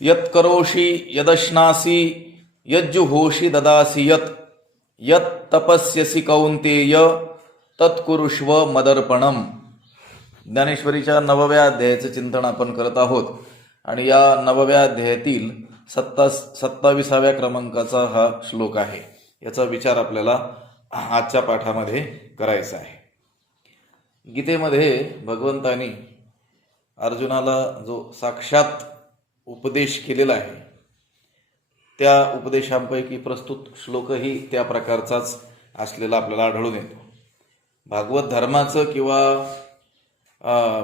यत् करोषि यदश्नासि यज्जुहोषि ददासि यत् यत् तपस्यसि कौंतेय तत्कुरुष्व मदर्पणम. ज्ञानेश्वरीच्या 9व्या अध्यायाचं चिंतन आपण करत आहोत आणि या 9व्या अध्यायातील 27व्या क्रमांकाचा हा श्लोक आहे. याचा विचार आपल्याला आजच्या पाठामध्ये करायचा आहे. गीतेमध्ये भगवंतांनी अर्जुनाला जो साक्षात उपदेश केलेला आहे त्या उपदेशांपैकी प्रस्तुत श्लोकही त्या प्रकारचाच असलेला आपल्याला आढळून येतो. भागवत धर्माचं किंवा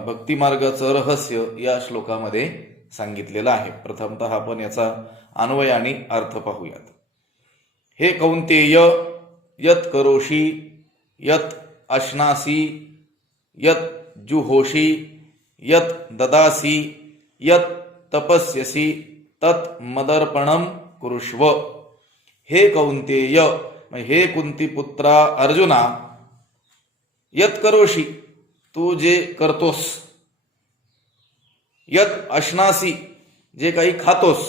भक्तिमार्गाचं रहस्य या श्लोकामध्ये सांगितलेलं आहे. प्रथमतः आपण याचा अन्वय आणि अर्थ पाहूयात. हे कौंतेय यत् करोषि यत् अश्नासि यत् जुहोषि यत् ददासि यत् तपस्यसि तत् मदर्पणम कुरुष्व. हे कौंतेय, हे कुंतीपुत्रा अर्जुना, यत् करोषि, तू जे करतोस, यत् अश्नासी, जे काही खातोस,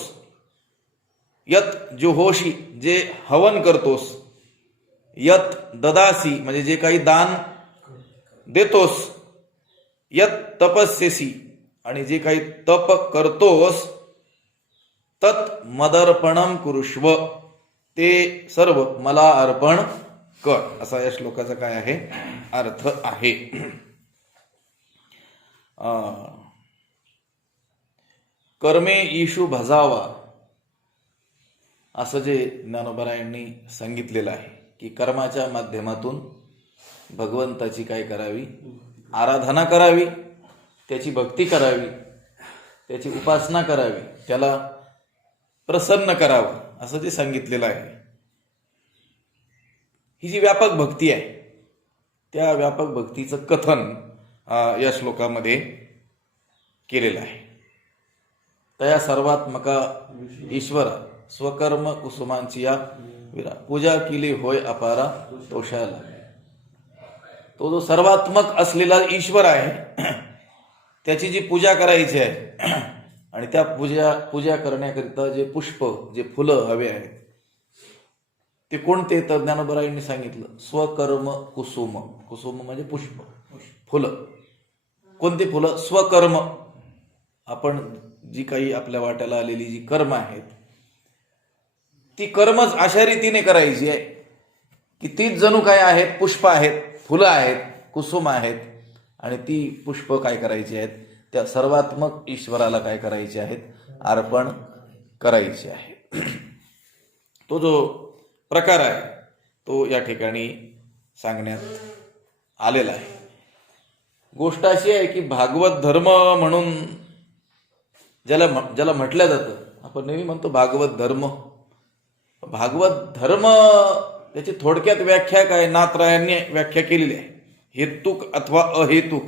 यत् जुहोषि, जे हवन करतोस, यत् ददासी, म्हणजे जे काही दान देतोस, यत् तपस्यसी, आणि जे काही तप करतोस, तत् मदर्पणम कुरुष्व, ते सर्व मला अर्पण कर. असा या श्लोकाचा काय आहे अर्थ आहे. कर्मे ईशु भजावा, असं जे ज्ञानोबरायांनी सांगितलेलं आहे की कर्माच्या माध्यमातून भगवंताची काय करावी, आराधना करावी, त्याची भक्ती करावी, त्याची उपासना करावी, त्याला प्रसन्न करावं, असं जे सांगितलेलं आहे. ही जी व्यापक भक्ती आहे त्या व्यापक भक्तीचं कथन या श्लोकामध्ये केलेलं आहे. तया सर्वात्मका ईश्वरा स्वकर्म कुसुमांची या विरा, पूजा केली होय अपारा तोषाला. तो जो सर्वात्मक असलेला ईश्वर आहे त्याची जी पूजा करायची आहे आणि त्या पूजा करण्याकरिता जे पुष्प, जे फुलं हवे आहेत ते कोणते, तर ज्ञानोबरायांनी सांगितलं स्वकर्म कुसुम. कुसुम म्हणजे पुष्प, फुलं. कोणती फुलं? स्वकर्म. आपण जी काही आपल्या वाट्याला आलेली जी कर्म आहेत ती कर्मच अशा रीतीने करायची आहे की तीच जणू काय आहेत, पुष्प आहेत, फुलं आहेत, कुसुम आहेत, आणि ती पुष्प काय करायची आहेत, त्या सर्वात्मक ईश्वराला काय करायचे आहेत, अर्पण करायचे आहे. तो जो प्रकार आहे तो या ठिकाणी सांगण्यात आलेला आहे. गोष्ट अशी आहे की भागवत धर्म म्हणून ज्याला म्हटलं जातं, आपण नेहमी म्हणतो भागवत धर्म. भागवत धर्म त्याची थोडक्यात व्याख्या काय, नाथरायांनी व्याख्या केलेली आहे. हेतुक अथवा अहेतुक,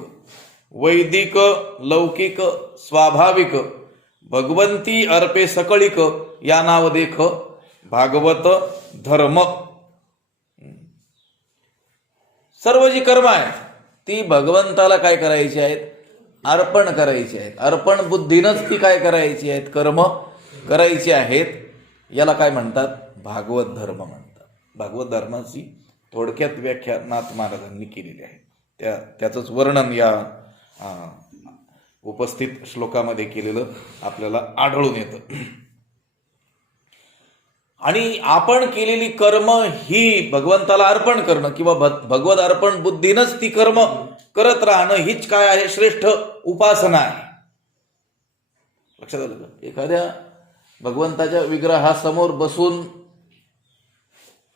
वैदिक, लौकिक, स्वाभाविक, भगवंती अर्पे सकळिक, या नाव देख भागवत धर्म. सर्व जी कर्म आहेत ती भगवंताला काय करायची आहेत, अर्पण करायची आहेत. अर्पण बुद्धीनच ती काय करायची आहेत, कर्म करायची आहेत. याला काय म्हणतात, भागवत धर्म म्हणतात. भागवत धर्माची थोडक्यात व्याख्या नाथ महाराजांनी केलेली आहे. त्याचंच वर्णन या उपस्थित श्लोकामध्ये केलेलं आपल्याला आढळून येतं. आणि आपण केलेली कर्म ही भगवंताला अर्पण करणं किंवा भगवत अर्पण बुद्धीनच ती कर्म करत राहणं हीच काय आहे, श्रेष्ठ उपासना आहे. लक्षात आलं का? एखाद्या भगवंताच्या विग्रहासमोर बसून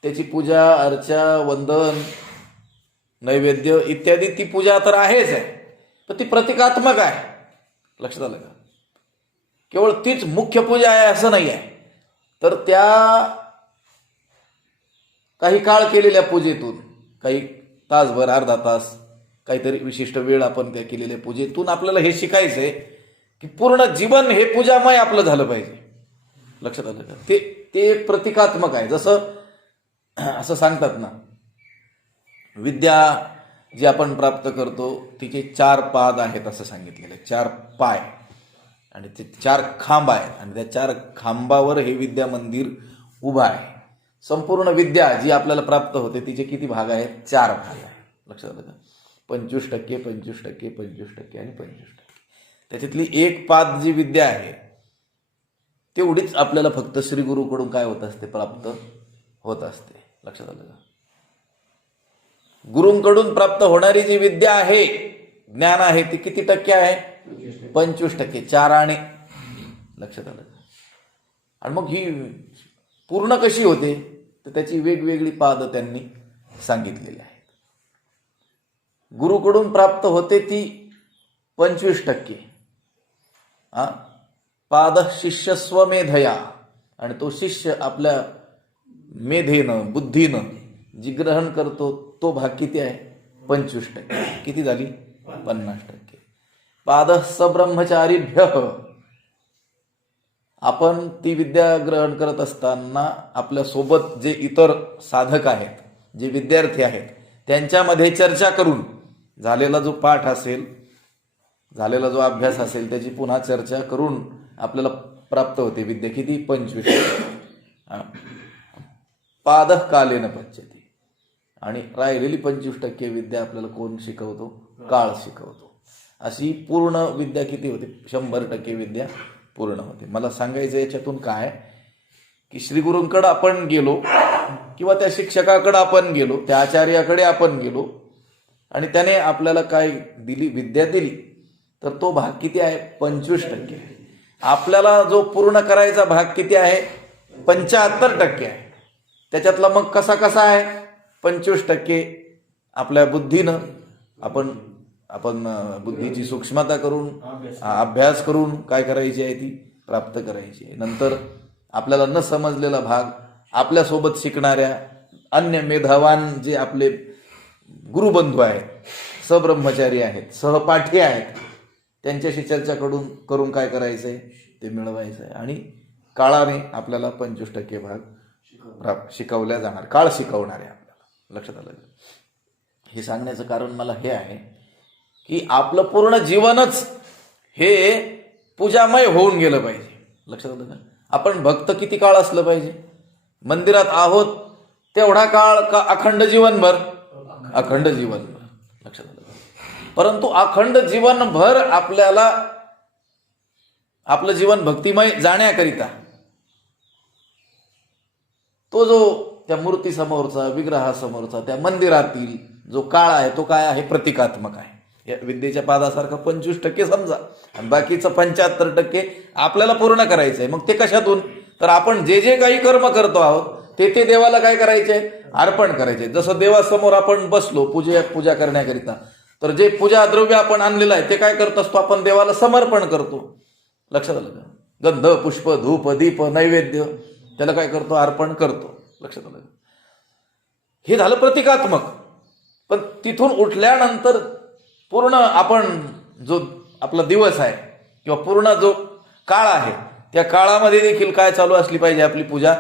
त्याची पूजा अर्चा, वंदन, नैवेद्य इत्यादी ती पूजा तर आहेच आहे, पण ती प्रतिकात्मक आहे. लक्षात आलं का? केवळ तीच मुख्य पूजा आहे असं नाही आहे. तर त्या काही काळ केलेल्या पूजेतून, काही तासभर, अर्धा तास, काहीतरी विशिष्ट वेळ आपण त्या केलेल्या पूजेतून आपल्याला हे शिकायचंय की पूर्ण जीवन हे पूजामय आपलं झालं पाहिजे. लक्षात आलं का? ते प्रतिकात्मक आहे. जसं असं सांगतात ना, विद्या जी आपण प्राप्त करतो तिचे 4 पाद आहेत असं सांगितलेलं आहे. 4 पाय. आणि ते 4 खांब आहेत आणि त्या 4 खांबावर हे विद्या मंदिर उभं आहे. संपूर्ण विद्या जी आपल्याला प्राप्त होते तिचे किती भाग आहेत? 4 भाग आहेत. लक्षात आलं का? 25%, 25%, 25% आणि 25%. त्याच्यातली एक पाद जी विद्या आहे तेवढीच आपल्याला फक्त श्री गुरुकडून काय होत असते? प्राप्त होत असते. लक्षात आलं का? गुरुंकडून प्राप्त होणारी जी विद्या आहे, ज्ञान आहे, ती किती टक्के आहे? 25%. 4 आणे. लक्षात आलं का? आणि मग ही पूर्ण कशी होते? तर त्याची वेगवेगळी पाद त्यांनी सांगितलेली आहेत. गुरुकडून प्राप्त होते ती 25%. पाद शिष्य स्वमेधया, आणि तो शिष्य आपल्या मेधेनं, बुद्धीनं जी ग्रहण करतो तो भाग किती आहे? 25%. किती झाली? 50%. पाद सब्रह्मचारीभ्य, आपण ती विद्या ग्रहण करत असताना आपल्या सोबत जे इतर साधक आहेत, जे विद्यार्थी आहेत, त्यांच्यामध्ये चर्चा करून झालेला जो पाठ असेल, झालेला जो अभ्यास असेल, त्याची पुन्हा चर्चा करून आपल्याला प्राप्त होते विद्या. किती? 25%. पाद कालेन पच्यते. आणि राहिलेली 25% विद्या आपल्याला कोण शिकवतो? काळ शिकवतो. अशी पूर्ण विद्या किती होते? 100% विद्या पूर्ण होते. मला सांगायचं याच्यातून काय की श्रीगुरूंकडे आपण गेलो किंवा त्या शिक्षकाकडे आपण गेलो, त्या आचार्याकडे आपण गेलो आणि त्याने आपल्याला काय दिली? विद्या दिली. तर तो भाग किती आहे? 25%. आपल्याला जो पूर्ण करायचा भाग किती आहे? 75% आहे. त्याच्यातला मग कसा कसा आहे? 25% आपल्या बुद्धीनं आपण बुद्धीची सूक्ष्मता करून, अभ्यास करून काय करायची आहे? ती प्राप्त करायची आहे. नंतर आपल्याला न समजलेला भाग आपल्यासोबत शिकणाऱ्या अन्य मेधावान जे आपले गुरुबंधू आहेत, सब्रह्मचारी आहेत, सहपाठी आहेत, त्यांच्याशी चर्चा करून काय करायचंय? ते मिळवायचं आहे. आणि काळाने आपल्याला 25% भाग शिकवल्या जाणार. काळ शिकवणार आहे आपल्याला. लक्षात आलं? हे सांगण्याचं कारण मला हे आहे की आपलं पूर्ण जीवनच हे पूजामय होऊन गेलं पाहिजे. लक्षात आलं का? आपण भक्त किती काळ असलं पाहिजे? मंदिरात आहोत तेवढा काळ का अखंड जीवनभर? अखंड जीवनभर. लक्षात आलं का? परंतु अखंड जीवनभर आपल्याला आपलं जीवन भक्तिमय जाण्याकरिता तो जो त्या मूर्तीसमोरचा, विग्रहासमोरचा, त्या मंदिरातील जो काळ आहे तो काय आहे? प्रतिकात्मक आहे. या विद्येच्या पादासारखा 25% समजा आणि बाकीचं 75% आपल्याला पूर्ण करायचं आहे. मग ते कशातून? तर आपण जे जे काही कर्म करतो आहोत ते देवाला काय करायचे? अर्पण करायचे. जसं देवासमोर आपण बसलो पूजा करण्याकरिता, तर जे पूजा द्रव्य आपण आणलेलं आहे ते काय करत असतो? आपण देवाला समर्पण करतो. लक्षात आलं का? गंध, पुष्प, धूप, दीप, नैवेद्य त्याला काय करतो? अर्पण करतो. लक्षात आलं? हे झालं प्रतिकात्मक. पण तिथून उठल्यानंतर पूर्ण आपण जो आपला दिवस आहे किंवा पूर्ण जो काळ आहे त्या काळामध्ये देखील काय चालू असली पाहिजे? आपली पूजा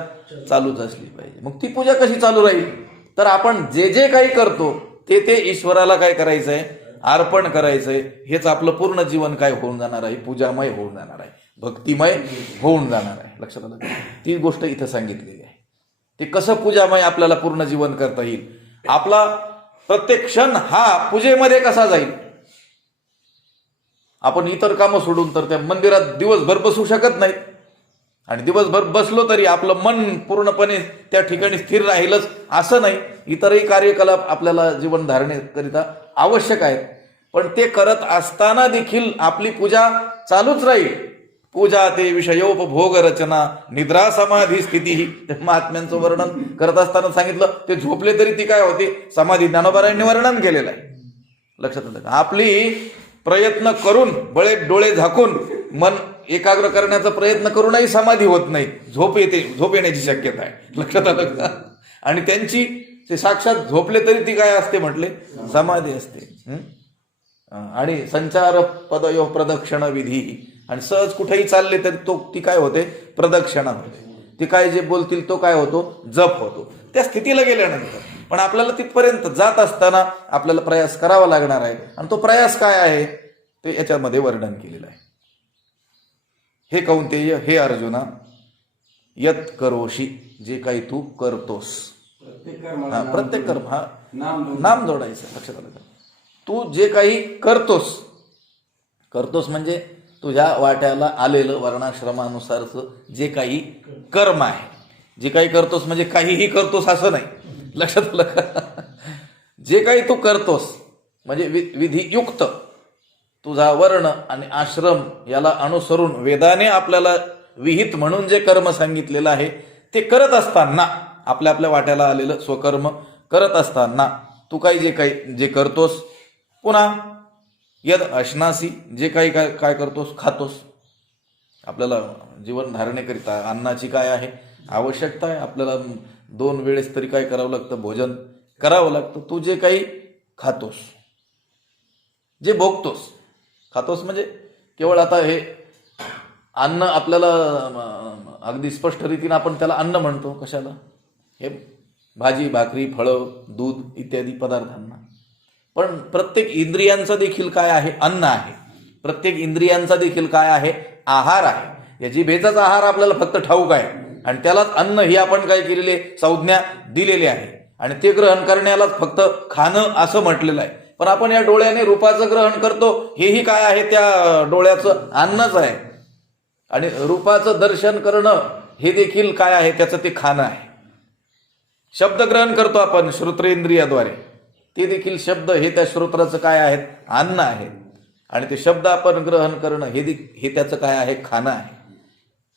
चालूच असली पाहिजे. मग ती पूजा कशी चालू राहील? तर आपण जे जे काही करतो ते ईश्वराला काय करायचंय? अर्पण करायचंय. हेच आपलं पूर्ण जीवन काय होऊन जाणार आहे? पूजामय होऊन जाणार आहे, भक्तिमय होऊन जाणार आहे. लक्षात आलं? ती गोष्ट इथं सांगितलेली आहे. ते कसं पूजामय आपल्याला पूर्ण जीवन करता येईल? आपला प्रत्येक क्षण हा पूजेमध्ये कसा जाईल? आपण इतर कामं सोडून तर त्या मंदिरात दिवसभर बसू शकत नाहीत. आणि दिवसभर बसलो तरी आपलं मन पूर्णपणे त्या ठिकाणी स्थिर राहीलच असं नाही. इतरही कार्यकलाप आपल्याला जीवन धारणेकरिता आवश्यक आहेत. पण ते करत असताना देखील आपली पूजा चालूच राहील. पूजा ते विषयोपभोग रचना निद्रा समाधी स्थिती ही महात्म्यांचं वर्णन करत असताना सांगितलं. ते झोपले तरी ती काय होते? समाधी. ज्ञानोबारायांनी वर्णन केलेलं आहे. लक्षात आलं? आपली प्रयत्न करून, बळे डोळे झाकून मन एकाग्र करण्याचा प्रयत्न करूनही समाधी होत नाही. झोप येण्याची शक्यता आहे. लक्षात आलं का? आणि त्यांची ते साक्षात झोपले तरी ती काय असते म्हटले? समाधी असते. आणि संचार पदयो प्रदक्षिण विधी, आणि सहज कुठेही चालले तर ती काय होते? प्रदक्षिणा होते. ती काय जे बोलतील तो काय होतो? जप होतो. त्या स्थितीला गेल्यानंतर पण आपल्याला तिथपर्यंत जात असताना आपल्याला प्रयास करावा लागणार आहे. आणि तो प्रयास काय आहे ते याच्यामध्ये वर्णन केलेलं आहे. हे कौंतेय, हे अर्जुना, यत करोशी, जे काही तू करतोस, प्रत्येक कर्म हा नाम जोडायचं, लक्षात आलं का? तू जे काही करतोस म्हणजे तुझ्या वाट्याला आलेलं वर्णाश्रमानुसारचं जे काही कर्म आहे, जे काही करतोस म्हणजे काहीही करतोस असं नाही, लक्षात आलं का? जे काही तू करतोस म्हणजे विधियुक्त तुझा वर्ण आणि आश्रम याला अनुसरून वेदाने आपल्याला विहित म्हणून जे कर्म सांगितलेलं आहे ते करत असताना, आपल्या आपल्या वाट्याला आलेलं स्वकर्म करत असताना तू काही जे करतोस, पुन्हा यद अश्नासी, जे काही काय करतोस, खातोस. आपल्याला जीवन धारणेकरिता अन्नाची काय आहे आवश्यकता आहे, आपल्याला 2 वेळेस तरी काय करावं लागतं, भोजन करावं लागतं. तू जे काही खातोस, जे भोगतोस, खातोस म्हणजे केवळ आता हे अन्न आपल्याला अगदी स्पष्ट रीतीने आपण त्याला अन्न म्हणतो, कशाला? हे भाजी भाकरी फळं दूध इत्यादी पदार्थांना. पण प्रत्येक इंद्रियांचा देखील काय आहे, अन्न आहे. प्रत्येक इंद्रियांचा देखील काय आहे, आहार आहे. या जिभेचाच आहार आपल्याला फक्त ठाऊक आहे आणि त्यालाच अन्न ही आपण काय केलेले संज्ञा दिलेली आहे आणि ते ग्रहण करण्यालाच फक्त खाणं असं म्हटलेलं आहे. पण आपण या डोळ्याने रूपाचं ग्रहण करतो, हेही काय आहे, त्या डोळ्याचं अन्नच आहे. आणि रूपाचं दर्शन करणं हे देखील काय आहे, त्याचं ते खाणं आहे. शब्द ग्रहण करतो आपण श्रोत्रेंद्रियाद्वारे, ते देखील शब्द हे त्या श्रोत्राचं काय आहेत, अन्न आहे. आणि ते शब्द आपण ग्रहण करणं हे त्याचं काय आहे, खाणं आहे.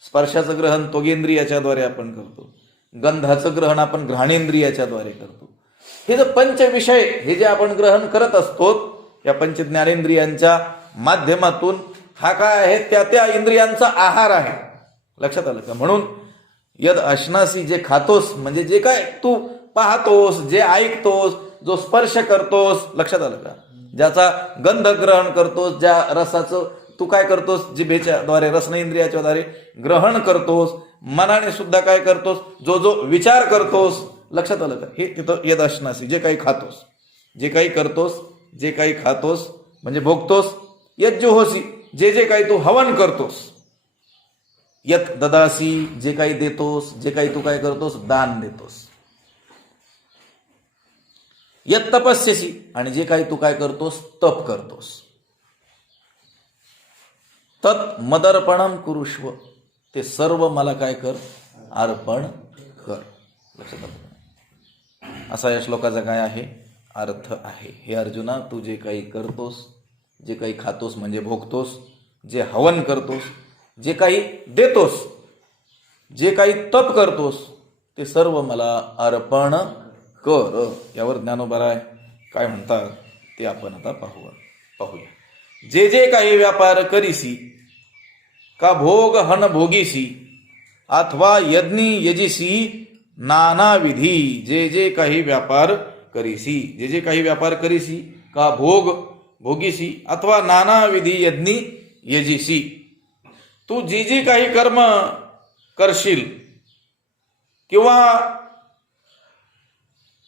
स्पर्शाचं ग्रहण त्वगेंद्रियाच्याद्वारे आपण करतो, गंधाचं ग्रहण आपण घ्राणेंद्रियाच्याद्वारे करतो. हे जे पंचविषय हे जे आपण ग्रहण करत असतो या पंच ज्ञानेंद्रियांच्या माध्यमातून, हा काय आहे, त्या इंद्रियांचा आहार आहे. लक्षात आलं का? म्हणून यद अश्नासी, जे खातोस म्हणजे जे काय तू पाहतोस, जे ऐकतोस, जो स्पर्श करतोस, लक्षात आलं का? ज्याचा गंध ग्रहण करतोस, ज्या रसाचं तू काय करतोस, जिभेच्या द्वारे रसनेंद्रियाच्या द्वारे ग्रहण करतोस, मनाने सुद्धा काय करतोस, जो विचार करतोस, लक्षात आलं का? हे तिथं यद अश्नासी, जे काही खातोस, जे काही करतोस, जे काही खातोस म्हणजे भोगतोस. यज्जुहोसी, जे काही तू हवन करतोस. यत ददासी, जे काही देतोस, जे काही तू काय करतोस, दान देतोस. यत तपस्यसी, आणि जे काही तू काय करतोस, तप करतोस. तत् मदर्पणम कुरुष्व, ते सर्व मला काय कर, अर्पण कर. लक्षात आलं? असा या श्लोकाचा काय आहे, अर्थ आहे. हे अर्जुना, तू जे काही करतोस, जे काही खातोस म्हणजे भोगतोस, जे हवन करतोस, जे काही देतोस, जे काही तप करतोस, ते सर्व मला अर्पण कर. यावर ज्ञानोबराय काय म्हणतात ते आपण आता पाहूया. जे काही व्यापार करीसी, का भोग हन भोगीसी, अथवा यज्ञी यजिसी नाना विधी. जे काही व्यापार करीसी, जे काही व्यापार करीसी, का भोग भोगीसी, अथवा नाना विधी यज्ञी यजिसी. तू जी काही कर्म करशील किंवा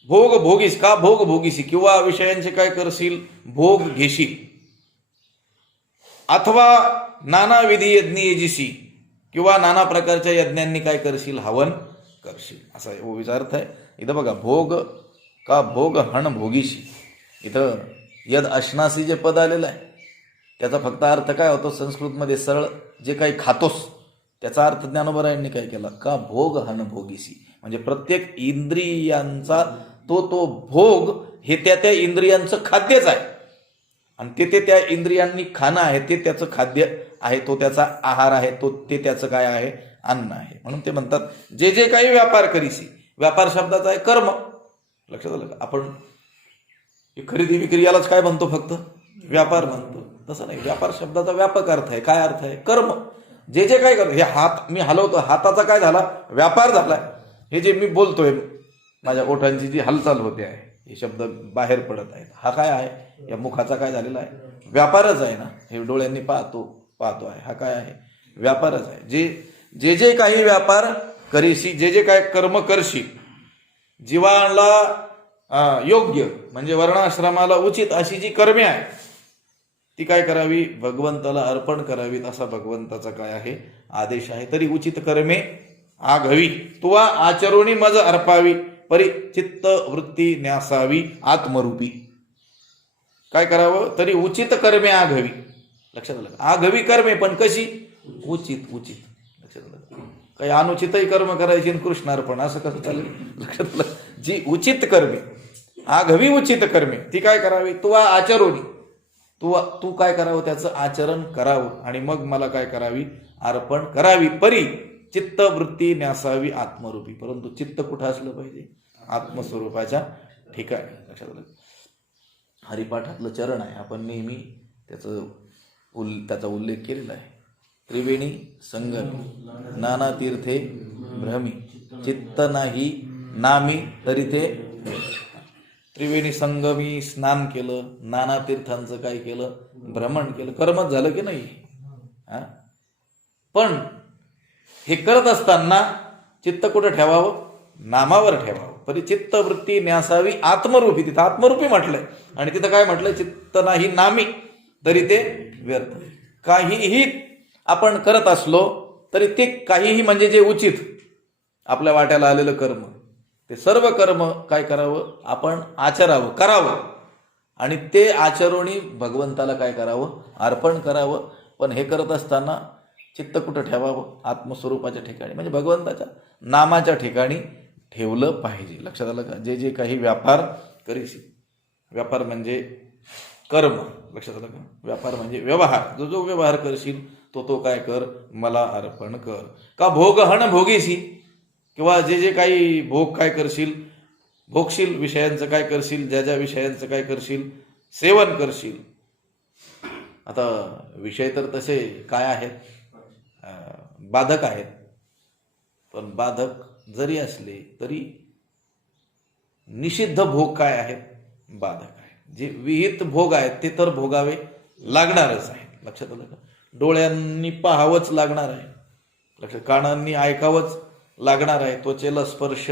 भोग भोगीस, का भोग भोगीसी, किंवा विषयांचे काय करशील, भोग घेशील, अथवा नाना विधी यज्ञी यजिसी, किंवा नाना प्रकारच्या यज्ञांनी काय करशील, हवन करशील. असा विचारत आहे इथं बघा. भोग का भोग हण भोगीशी, इथं यद अश्नासी जे पद आलेलं आहे त्याचा फक्त अर्थ काय होतो संस्कृतमध्ये सरळ, जे काही खातोस, त्याचा अर्थ ज्ञानोबरायांनी काय केला, का भोग हन भोगीसी, म्हणजे प्रत्येक इंद्रियांचा तो भोग हे त्या इंद्रियांचं खाद्यच आहे आणि ते त्या इंद्रियांनी खाणं आहे, ते त्याचं खाद्य आहे, तो त्याचा आहार आहे, ते त्याचं काय आहे, अन्न आहे. म्हणून ते म्हणतात जे काही व्यापार करीसी. व्यापार शब्दाचा आहे कर्म. लक्षात आलं का? आपण खरेदी विक्री यालाच काय म्हणतो, फक्त व्यापार म्हणतो. तसं नाही, व्यापार शब्दाचा व्यापक अर्थ आहे. काय अर्थ आहे, कर्म. जे काय करतो, हे हात मी हलवतो, हाताचा काय झाला, व्यापार झाला. हे जे मी बोलतोय, माझ्या ओठांची जी हालचाल होते आहे, हे शब्द बाहेर पडत आहेत, हा काय आहे, या मुखाचा काय झालेला आहे, व्यापारच आहे ना. हे डोळ्यांनी पाहतो आहे, हा काय आहे, व्यापारच आहे. जे काही व्यापार करीशी, जे काय कर्म करशील, जीवाला योग्य म्हणजे वर्णाश्रमाला उचित अशी जी कर्मे आहे, ती काय करावी? भगवंताला अर्पण करावीत असा भगवंताचा काय आहे? आदेश आहे. तरी उचित कर्मे आघवी तुवा आचरोणी मज अर्पावी परी चित्त वृत्ती न्यासावी आत्मरूपी. काय करावं? तरी उचित कर्मे आघवी. लक्षात आलं? आघवी कर्मे, पण कशी? उचित. लक्षात आलं? काही अनुचितही कर्म करायची आणि कृष्णार्पण असं कसं चालेल? लक्षात आलं? जी उचित कर्मे आघवी उचित कर्मे ती काय करावी? तुवा आचरोनी तू काय करावं? त्याचं आचरण करावं आणि मग मला काय करावी? अर्पण करावी. परी चित्त वृत्ती न्यासावी आत्मरूपी. परंतु चित्त कुठं असलं पाहिजे? आत्मस्वरूपाच्या ठिकाणी. लक्षात आलं? हरिपाठातलं चरण आहे, आपण नेहमी त्याचा उल्लेख केलेला आहे. त्रिवेणी संगमी नाना तीर्थे भ्रमी चित्त नाही नामी तरी ते. त्रिवेणी संगमी स्नान केलं, नाना तीर्थांचं काय केलं? भ्रमण केलं. कर्मच झालं की नाही? पण हे करत असताना चित्त कुठं ठेवावं? नामावर ठेवावं. परी चित्त वृत्ती न्यासावी आत्मरूपी. तिथं आत्मरूपी म्हटलंय आणि तिथं काय म्हटलंय? चित्त नाही नामी तरी ते व्यर्थ. काहीही आपण करत असलो तरी ते काहीही म्हणजे जे उचित आपल्या वाट्याला आलेलं कर्म, ते सर्व कर्म काय करावं? आपण आचरावं, करावं आणि ते आचरोणी भगवंताला काय करावं? अर्पण करावं. पण हे करत असताना चित्त कुठं ठेवावं? आत्मस्वरूपाच्या ठिकाणी, म्हणजे भगवंताच्या नामाच्या ठिकाणी ठेवलं पाहिजे. लक्षात आलं का? जे काही व्यापार करीशी, व्यापार म्हणजे कर्म. लक्षात आलं का? व्यापार म्हणजे व्यवहार. जो व्यवहार करशील तो काय कर? मला अर्पण कर. का भोगहण भोगीसी, किंवा जे काही भोग काय करशील, भोगशील विषयांचं काय करशील, ज्या विषयांचं काय करशील? सेवन करशील. आता विषय तर तसे काय आहेत? बाधक आहेत. पण बाधक जरी असले तरी निषिद्ध भोग काय आहेत? बाधक आहेत. जे विहित भोग आहेत ते तर भोगावे लागणारच आहे. लक्षात आलं का? डोळ्यांनी पाहावंच लागणार आहे. लक्षात, कानांनी ऐकावंच लागणार आहे. त्वचेला स्पर्श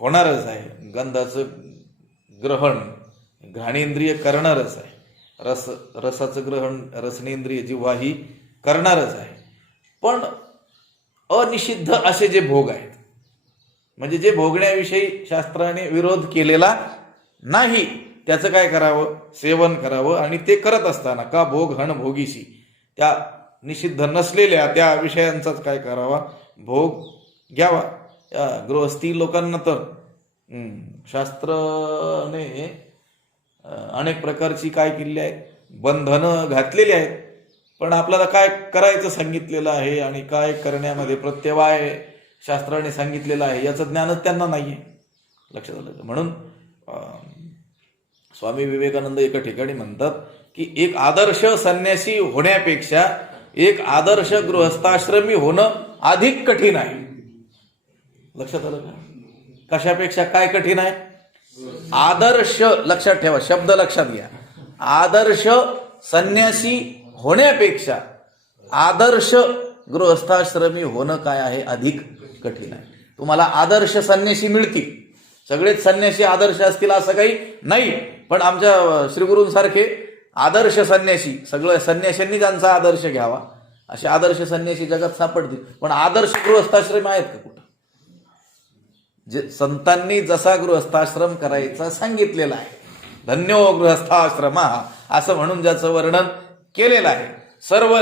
होणारच आहे. गंधाचं ग्रहण घ्राणेंद्रिय करणारच आहे. रसाचं ग्रहण रसनेंद्रिय जिव्हा ही करणारच आहे. पण अनिषिद्ध असे जे भोग आहेत, म्हणजे जे भोगण्याविषयी शास्त्राने विरोध केलेला नाही, त्याचं काय करावं? सेवन करावं. आणि ते करत असताना का भोग हण भोगीशी, त्या निषिद्ध नसलेल्या त्या विषयांचाच काय करावा? भोग घ्यावा. या गृहस्थी लोकांना तर शास्त्राने अनेक प्रकारची काय केलेली आहेत? बंधनं घातलेली आहेत. पण आपल्याला काय करायचं सांगितलेलं आहे आणि काय करण्यामध्ये प्रत्यवाय शास्त्राने सांगितलेलं आहे याचं ज्ञानच त्यांना नाही आहे. लक्षात आलं? म्हणून स्वामी विवेकानंद एका ठिकाणी म्हणतात की एक आदर्श संन्यासी होण्यापेक्षा एक आदर्श गृहस्थाश्रमी होणं अधिक कठीण आहे. लक्षात आलं का? कशापेक्षा काय कठीण आहे? आदर्श. लक्षात ठेवा, शब्द लक्षात घ्या. आदर्श संन्यासी होण्यापेक्षा आदर्श गृहस्थाश्रमी होणं काय आहे? अधिक कठीण आहे. तुम्हाला आदर्श संन्यासी मिळतील, सगळेच संन्यासी आदर्श असतील असं काही नाही. पण आमच्या श्रीगुरूंसारखे आदर्श संन्यासी, सगळं संन्याशांनी ज्यांचा आदर्श घ्यावा असे आदर्श संन्यासी जगात सापडतील. पण आदर्श गृहस्थाश्रम आहेत का कुठं? जे संतांनी जसा गृहस्थाश्रम करायचा सांगितलेला आहे, धन्यो गृहस्थाश्रम असं म्हणून ज्याचं वर्णन केलेलं आहे, सर्व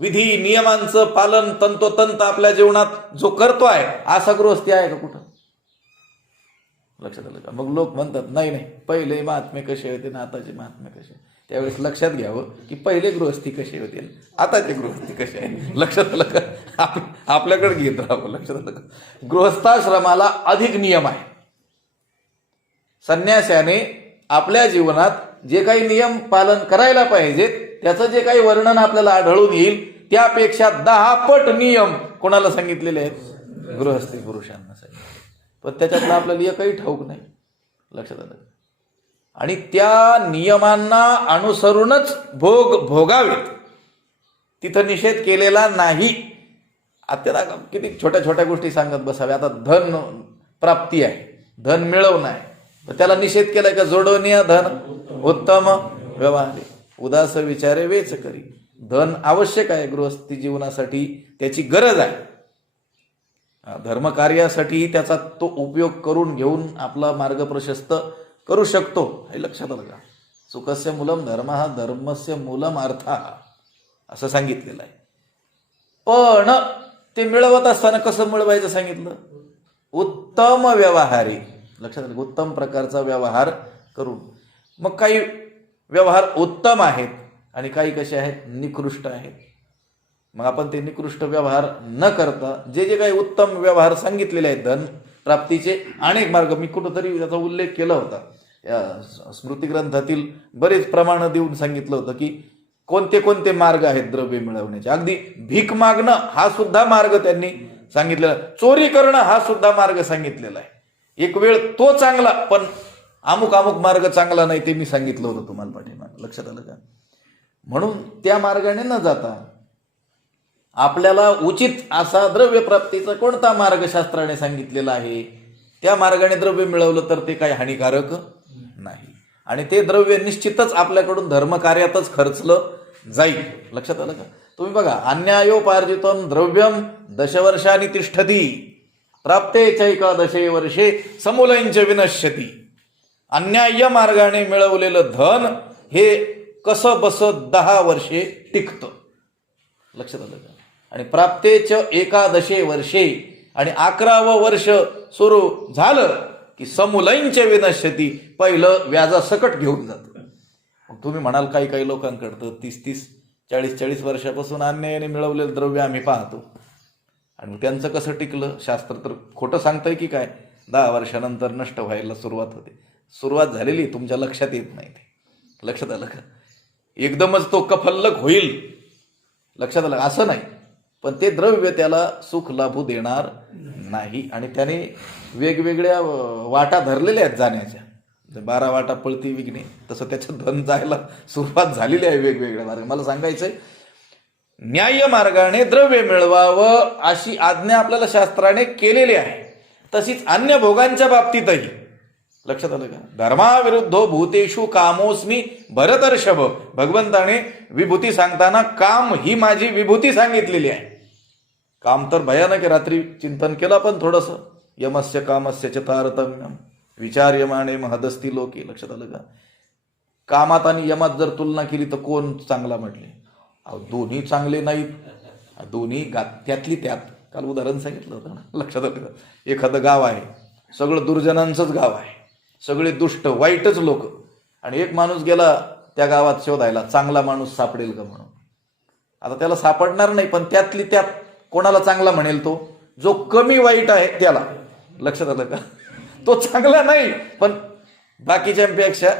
विधी नियमांचं पालन तंतोतंत आपल्या जीवनात जो करतो आहे, असा गृहस्थी आहे का कुठं? लक्षात आलं का? मग लोक म्हणतात नाही पहिले महात्मे कसे होते ना आताचे महात्मे कसे. त्यावेळेस लक्षात घ्यावं की पहिले गृहस्थी कशी होते आताचे गृहस्थी कशी आहे. लक्षात आलं का? आपल्याकडे घेत राहावं. लक्षात आलं का? गृहस्थाश्रमाला अधिक नियम आहे. संन्यासाने आपल्या जीवनात जे काही नियम पालन करायला पाहिजेत त्याचं जे काही वर्णन आपल्याला आढळून येईल त्यापेक्षा 10 पट नियम कोणाला सांगितलेले आहेत? गृहस्थी पुरुषांना सांगितले. पण त्याच्यातलं आपल्याला एकही ठाऊक नाही. लक्षात आलं? आणि त्या नियमांना अनुसरूनच भोग भोगावेत, तिथं निषेध केलेला नाही. आता किती छोट्या छोट्या गोष्टी सांगत बसाव्या. आता धन प्राप्ती आहे, धन मिळवणं आहे, तर त्याला निषेध केलाय का? जोडवणीय धन उत्तम व्यवहार. उदास विचारे वेच करी. धन आवश्यक आहे गृहस्थी जीवनासाठी, त्याची गरज आहे. धर्मकार्यासाठी त्याचा तो उपयोग करून घेऊन आपला मार्ग प्रशस्त करू शकतो, हे लक्षात आलं का? सुखस्य मूलम धर्म, हा धर्मस्य मूलम अर्थ असं सांगितलेलं आहे. पण ते मिळवत असताना कसं मिळवायचं सांगितलं? उत्तम व्यवहारी. लक्षात आलं? उत्तम प्रकारचा व्यवहार करून. मग काही व्यवहार उत्तम आहेत आणि काही कसे आहेत? निकृष्ट आहेत. मग आपण ते निकृष्ट व्यवहार न करता जे जे काही उत्तम व्यवहार सांगितलेले आहेत धन प्राप्तीचे अनेक मार्ग, मी कुठंतरी त्याचा उल्लेख केला होता, या स्मृती ग्रंथातील बरेच प्रमाण देऊन सांगितलं होतं की कोणते कोणते मार्ग आहेत द्रव्य मिळवण्याचे. अगदी भीक मागणं हा सुद्धा मार्ग त्यांनी सांगितलेला, चोरी करणं हा सुद्धा मार्ग सांगितलेला आहे. एक वेळ तो चांगला, पण अमुक अमुक मार्ग चांगला नाही, ते मी सांगितलं होतं तुम्हाला पाठीमागे. लक्षात आलं का? म्हणून त्या मार्गाने न जाता आपल्याला उचित असा द्रव्य प्राप्तीचा कोणता मार्ग शास्त्राने सांगितलेला आहे, त्या मार्गाने द्रव्य मिळवलं तर ते काही हानिकारक नाही. आणि ते द्रव्य निश्चितच आपल्याकडून धर्मकार्यातच खर्चलं जाईल. लक्षात आलं का? तुम्ही बघा, अन्यायोपार्जितम द्रव्यम दशवर्षांनी तिष्ठती प्राप्ते चैकादशे वर्षे समूलंच विनश्यती. अन्याय्य मार्गाने मिळवलेलं धन हे कसं बस 10 वर्षे टिकतं. लक्षात आलं का? आणि प्राप्तेच एकादशे वर्षे, आणि 11वं वर्ष सुरू झालं की समूलंच विनश्यती, पहिलं व्याजासकट घेऊन जातं. मग तुम्ही म्हणाल काही काही लोकांकडं 30-30, 40-40 वर्षापासून अन्यायाने मिळवलेलं द्रव्य आम्ही पाहतो, आणि त्यांचं कसं टिकलं? शास्त्र तर खोटं सांगतंय की काय? 10 वर्षानंतर नष्ट व्हायला सुरुवात होते. सुरुवात झालेली तुमच्या लक्षात येत नाही. ते लक्षात आलं का? एकदमच तो कफल्लक होईल, लक्षात आलं? असं नाही. पण ते द्रव्य त्याला सुख लाभू देणार नाही, आणि त्याने वेगवेगळ्या वाटा धरलेल्या आहेत जाण्याच्या. 12 वाटा पळती विघ्ने, तसं त्याचं धन जायला सुरुवात झालेली आहे वेगवेगळ्या मार्ग. मला सांगायचंय, न्याय्य मार्गाने द्रव्य मिळवावं अशी आज्ञा आपल्याला शास्त्राने केलेली आहे. तशीच अन्य भोगांच्या बाबतीतही. लक्षात आलं का? धर्माविरुद्धो भूतेषु कामोस्मी भरतर्षभ. भगवंताने विभूती सांगताना काम ही माझी विभूती सांगितलेली आहे. काम तर भयानक आहे, रात्री चिंतन केलं आपण थोडंसं. यमस्य कामस्य च तारतम्यम विचार्यमाणे महदस्ती लोके. लक्षात आलं का? कामात आणि यमात जर तुलना केली तर कोण चांगला म्हटले? दोन्ही चांगले नाहीत, दोन्ही त्यातली त्यात. काल उदाहरण सांगितलं होतं ना, लक्षात आलं का? एखादं गाव आहे, सगळं दुर्जनांचंच गाव आहे, सगळे दुष्ट वाईटच लोक, आणि एक माणूस गेला त्या गावात शोधायला चांगला माणूस सापडेल का म्हणून. आता त्याला सापडणार नाही, पण त्यातली त्यात कोणाला चांगला म्हणेल? तो जो कमी वाईट आहे त्याला. लक्षात आलं का? तो चांगला नाही, पण बाकीच्यांपेक्षा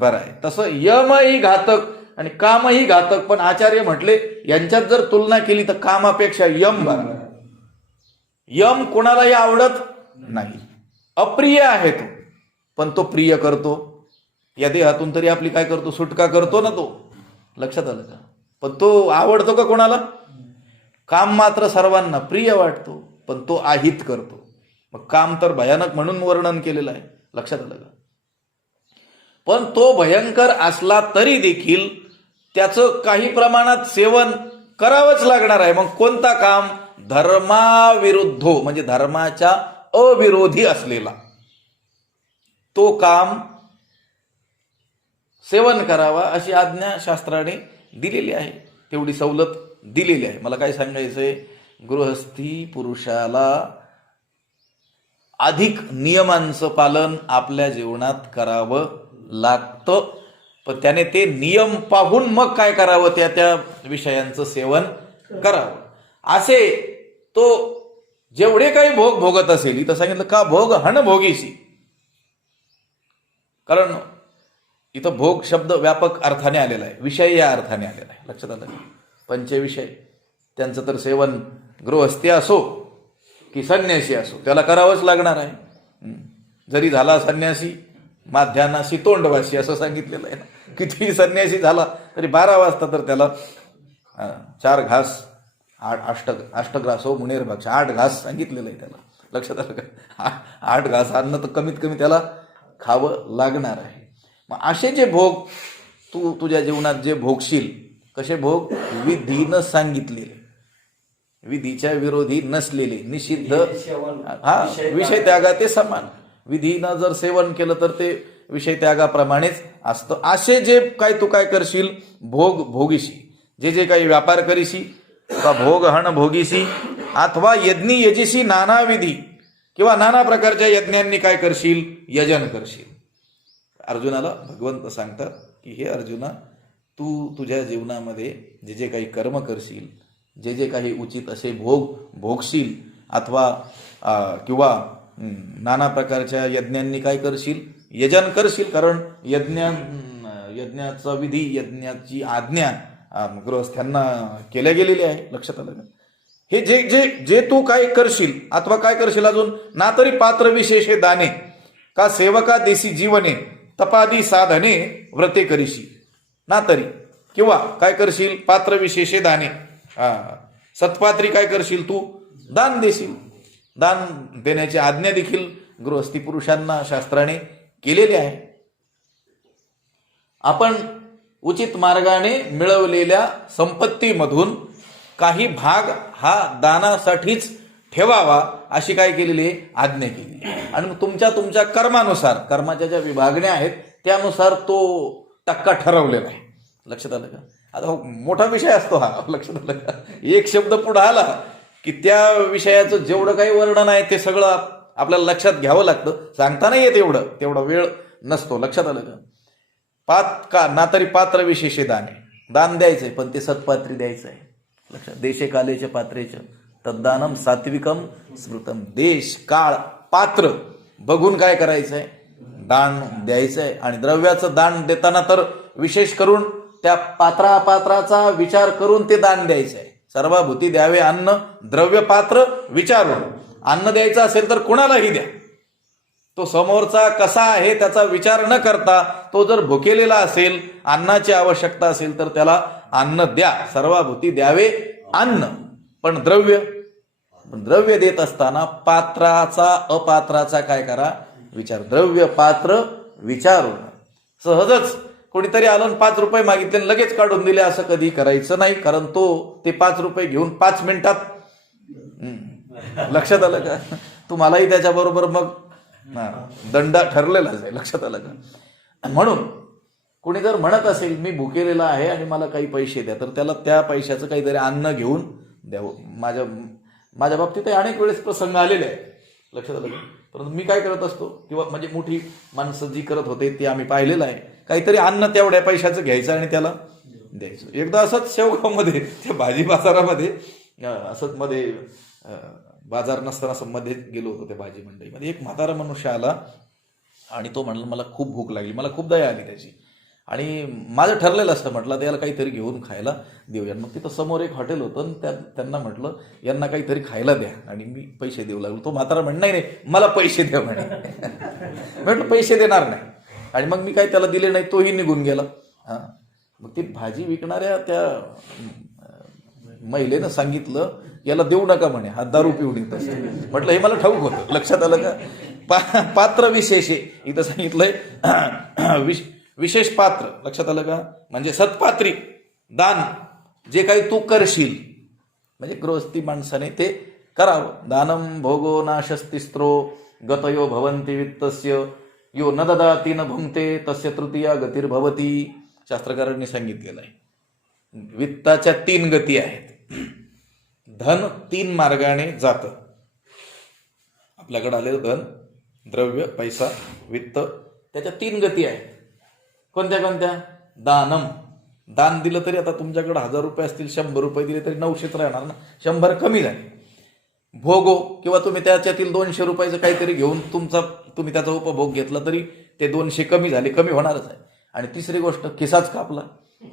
बरा आहे. तसं यमही घातक आणि कामही घातक, पण आचार्य म्हटले यांच्यात जर तुलना केली तर कामापेक्षा यम बरा. यम कोणालाही आवडत नाही, अप्रिय आहे तो, पण तो प्रिय करतो. या देहातून तरी आपली काय करतो? सुटका करतो ना तो. लक्षात आलं का? पण तो आवडतो का कोणाला? काम मात्र सर्वांना प्रिय वाटतो, पण तो आहित करतो. मग काम तर भयानक म्हणून वर्णन केलेलं आहे. लक्षात आलं का? पण तो भयंकर असला तरी देखील त्याचं काही प्रमाणात सेवन करावंच लागणार आहे. मग कोणता काम? धर्माविरुद्धो, म्हणजे धर्माच्या अविरोधी असलेला तो काम सेवन करावा अशी आज्ञा शास्त्राने दिलेली आहे. तेवढी सवलत दिलेली आहे. मला काय सांगायचंय, गृहस्थी पुरुषाला अधिक नियमांचं पालन आपल्या जीवनात करावं लागतं, पण त्याने ते नियम पाहून मग काय करावं? त्या त्या विषयांचं सेवन करावं. असे तो जेवढे काही भोग भोगत असेल, इथं सांगितलं का भोग हण भोगीशी, कारण इथं भोग शब्द व्यापक अर्थाने आलेला आहे, विषय या अर्थाने आलेला आहे. लक्षात आलं? पंचविषय त्यांचं तर सेवन गृहस्थी असो की संन्यासी असो त्याला करावंच लागणार आहे. जरी झाला संन्यासी माध्यान्हासी तोंडवासी असं सांगितलेलं आहे ना. कितीही संन्यासी झाला तरी 12 वाजता तर त्याला 4 घास अष्टग्रास हो मुनेर भक्ष 8 घास सांगितलेलं आहे त्याला. लक्षात आलं का? 8 घास अन्न तर कमीत कमी त्याला खावं लागणार आहे. मग असे जे भोग तू तुझ्या जीवनात जे भोगशील, कसे भोग? विधीनं सांगितलेले, विधीच्या विरोधी नसलेले, निषिद्ध विषय त्यागाते समान. विधीनं जर सेवन केलं तर ते विषय त्यागाप्रमाणेच असतं. असे जे काय तू काय करशील, भोगीशी, जे काही व्यापार करीशी, भोग हण भोगीशी, अथवा यज्ञी यजीशी नानाविधी, किंवा नाना प्रकारच्या यज्ञांनी काय करशील, यजन करशील. अर्जुनाला भगवंत सांगतात की हे अर्जुना, तू तुझ्या जीवनामध्ये जे काही कर्म करशील, जे काही उचित असे भोगशील, अथवा किंवा नाना प्रकारच्या यज्ञांनी काय करशील, यजन करशील. कारण यज्ञाचा विधी, यज्ञाची आज्ञा गृहस्थ्यांना केल्या गेलेली आहे. लक्षात आलं का? हे जे तू काय करशील, अथवा काय करशील अजून, ना तरी पात्र विशेषे दाने, का सेवका देशी जीवने, तपादी साधने व्रते करीशी. ना तरी, किंवा काय करशील, पात्र विशेषे दाने, सत्पात्री काय करशील, तू दान देशील. दान देण्याची आज्ञा देखील गृहस्थी पुरुषांना शास्त्राने केलेली आहे. आपण उचित मार्गाने मिळवलेल्या संपत्तीमधून काही भाग हा दानासाठीच ठेवावा, अशी काय केलेली आहे, आज्ञा केली. आणि मग तुमच्या कर्मानुसार, कर्माच्या ज्या विभागण्या आहेत त्यानुसार तो टक्का ठरवलेला आहे. लक्षात आलं का? आता मोठा विषय असतो हा. लक्षात आलं का? एक शब्द पुढे आला की त्या विषयाचं जेवढं काही वर्णन आहे ते सगळं आपल्याला लक्षात घ्यावं लागतं. सांगता नाही येत तेवढा वेळ नसतो. लक्षात आलं का? ना तरी पात्र विशेषे दाने, दान द्यायचंय पण ते सत्पात्री द्यायचं आहे. लक्षात, देशे कालेचे पात्रेच तद्दानम सात्विकम स्मृतम. देश काळ पात्र बघून काय करायचंय, दान द्यायचंय. आणि द्रव्याचं दान देताना तर विशेष करून त्या पात्राचा विचार करून ते दान द्यायचंय. सर्वभूती द्यावे अन्न, द्रव्य पात्र विचारून. अन्न द्यायचं असेल तर कुणालाही द्या, तो समोरचा कसा आहे त्याचा विचार न करता, तो जर भुकेलेला असेल, अन्नाची आवश्यकता असेल तर त्याला अन्न द्या. सर्वभूती द्यावे अन्न, पण द्रव्य देत असताना पात्राचा अपात्राचा काय करा, विचार. द्रव्य पात्र विचारून. सहजच कोणीतरी आलं 5 रुपये मागितले लगेच काढून दिले असं कधी करायचं नाही. कारण ते 5 रुपये घेऊन 5 मिनिटात, लक्षात आलं का, तुम्हालाही त्याच्याबरोबर मग दंड ठरलेलाच आहे. लक्षात आलं का? म्हणून कोणी जर म्हणत असेल मी भुकेलेला आहे आणि मला काही पैसे द्या, तर त्याला त्या पैशाचं काहीतरी अन्न घेऊन द्यावं. माझ्या बाबतीत अनेक वेळेस प्रसंग आलेले आहे. लक्षात आलं का? परंतु मी काय करत असतो, किंवा म्हणजे मोठी माणसं जी करत होते ते आम्ही पाहिलेलं आहे, काहीतरी अन्न तेवढ्या पैशाचं घ्यायचं आणि त्याला द्यायचं. एकदा असंच शेवगावमध्ये त्या भाजी बाजारामध्ये असंच मध्ये बाजार नसताना असं मध्ये गेलो होतो त्या भाजी मंडईमध्ये. एक म्हातारा मनुष्य आला आणि तो म्हणला मला खूप भूक लागली. मला खूप दया आली त्याची, आणि माझं ठरलेलं असतं, म्हटलं त्याला काहीतरी घेऊन खायला देऊया. मग तिथं समोर एक हॉटेल होतं, त्यांना म्हटलं यांना काहीतरी खायला द्या आणि मी पैसे देऊ लागलो. तो म्हातारा म्हण नाही मला पैसे द्या म्हणे. म्हटलं पैसे देणार नाही. आणि मग मी काही त्याला दिले नाही, तोही निघून गेला. मग ती भाजी विकणाऱ्या त्या महिलेनं सांगितलं याला देऊ नका म्हणे, हा दारू पिऊन येत असते. म्हटलं हे मला ठाऊक होतं. लक्षात आलं का? पात्र विशेषे इथं सांगितलंय, विशेष पात्र. लक्षात आलं का? म्हणजे सत्पात्री दान जे काही तू करशील, म्हणजे गृहस्थी माणसाने ते करावं. दानम भोगो नाशस्तिस्त्रो गतयो भवन्ति वित्तस्य यो न ददाति न भुंक्ते तस्य तृतीया गतिर्भवती. शास्त्रकारांनी सांगितलेलं आहे. वित्ताच्या 3 गती आहेत. धन 3 मार्गाने जातं. आपल्याकडे आलेलं धन, द्रव्य, पैसा, वित्त, त्याच्या 3 गती आहेत. कोणत्या? दानम, दान दिलं तरी आता तुमच्याकडे 1000 रुपये असतील, 100 रुपये दिले तरी 900 राहणार ना, 100 कमी झाले. भोगो, किंवा तुम्ही त्याच्यातील 200 रुपयाचं काहीतरी घेऊन तुम्ही त्याचा उपभोग घेतला तरी ते 200 कमी झाले, कमी होणारच आहे. आणि तिसरी गोष्ट, खिसाच कापला,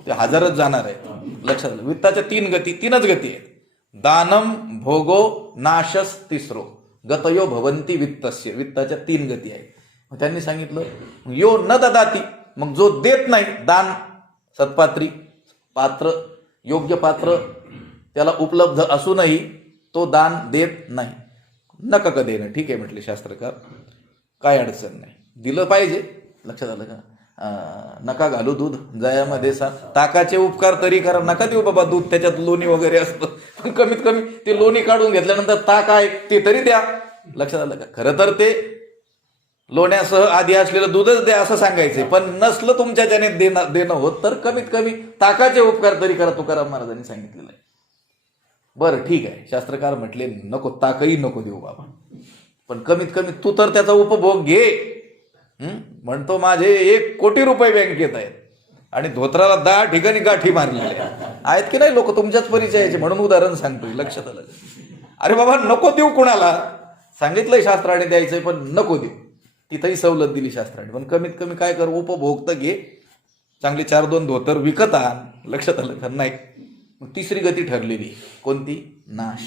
ते 1000च जाणार आहे. लक्षात आलं? वित्ताच्या 3 गती, 3च गती आहेत. दानम भोगो नाशस तिसरो गतयो भवंती वित्तस्य. वित्ताच्या 3 गती आहेत. मग त्यांनी सांगितलं यो न ददाती, मग जो देत नाही दान, सत्पात्री पात्र, योग्य पात्र त्याला उपलब्ध असूनही तो दान देत नाही, नका का देणं. ठीक आहे म्हटले शास्त्रकार, काय अडचण नाही, दिलं पाहिजे. लक्षात आलं का? नका घालू दूध जयामध्ये ताकाचे उपकार तरी करा, नका देऊ बाबा दूध, त्याच्यात लोणी वगैरे असतं, पण कमीत कमी ते लोणी काढून घेतल्यानंतर ताक आहे ते तरी द्या. लक्षात आलं का? खरं तर ते लोण्यासह आधी असलेलं दूधच द्या असं सांगायचे, पण नसलं तुमच्याच्याने देणं होत तर कमीत कमी ताकाचे उपकार तरी करा, तुकाराम महाराजांनी सांगितलेलं आहे. बरं ठीक आहे, शास्त्रकार म्हटले नको, ताकही नको देऊ बाबा, पण कमीत कमी तू तर त्याचा उपभोग घे. म्हणतो माझे 1 कोटी रुपये बँकेत आहेत आणि धोत्राला 10 ठिकाणी गाठी मारलेल्या आहेत की नाही लोक तुमच्याच परिचयाचे, म्हणून उदाहरण सांगतोय. लक्षात आलं? अरे बाबा नको देऊ कुणाला, सांगितलंय शास्त्राने द्यायचंय पण नको देऊ, तिथंही सवलत दिली शास्त्राने, पण कमीत कमी काय कर, उपभोग तर घे, चांगली 4-2 धोतर विकत आण. लक्षात आलं का? नाही. मग तिसरी गती ठरलेली कोणती? नाश.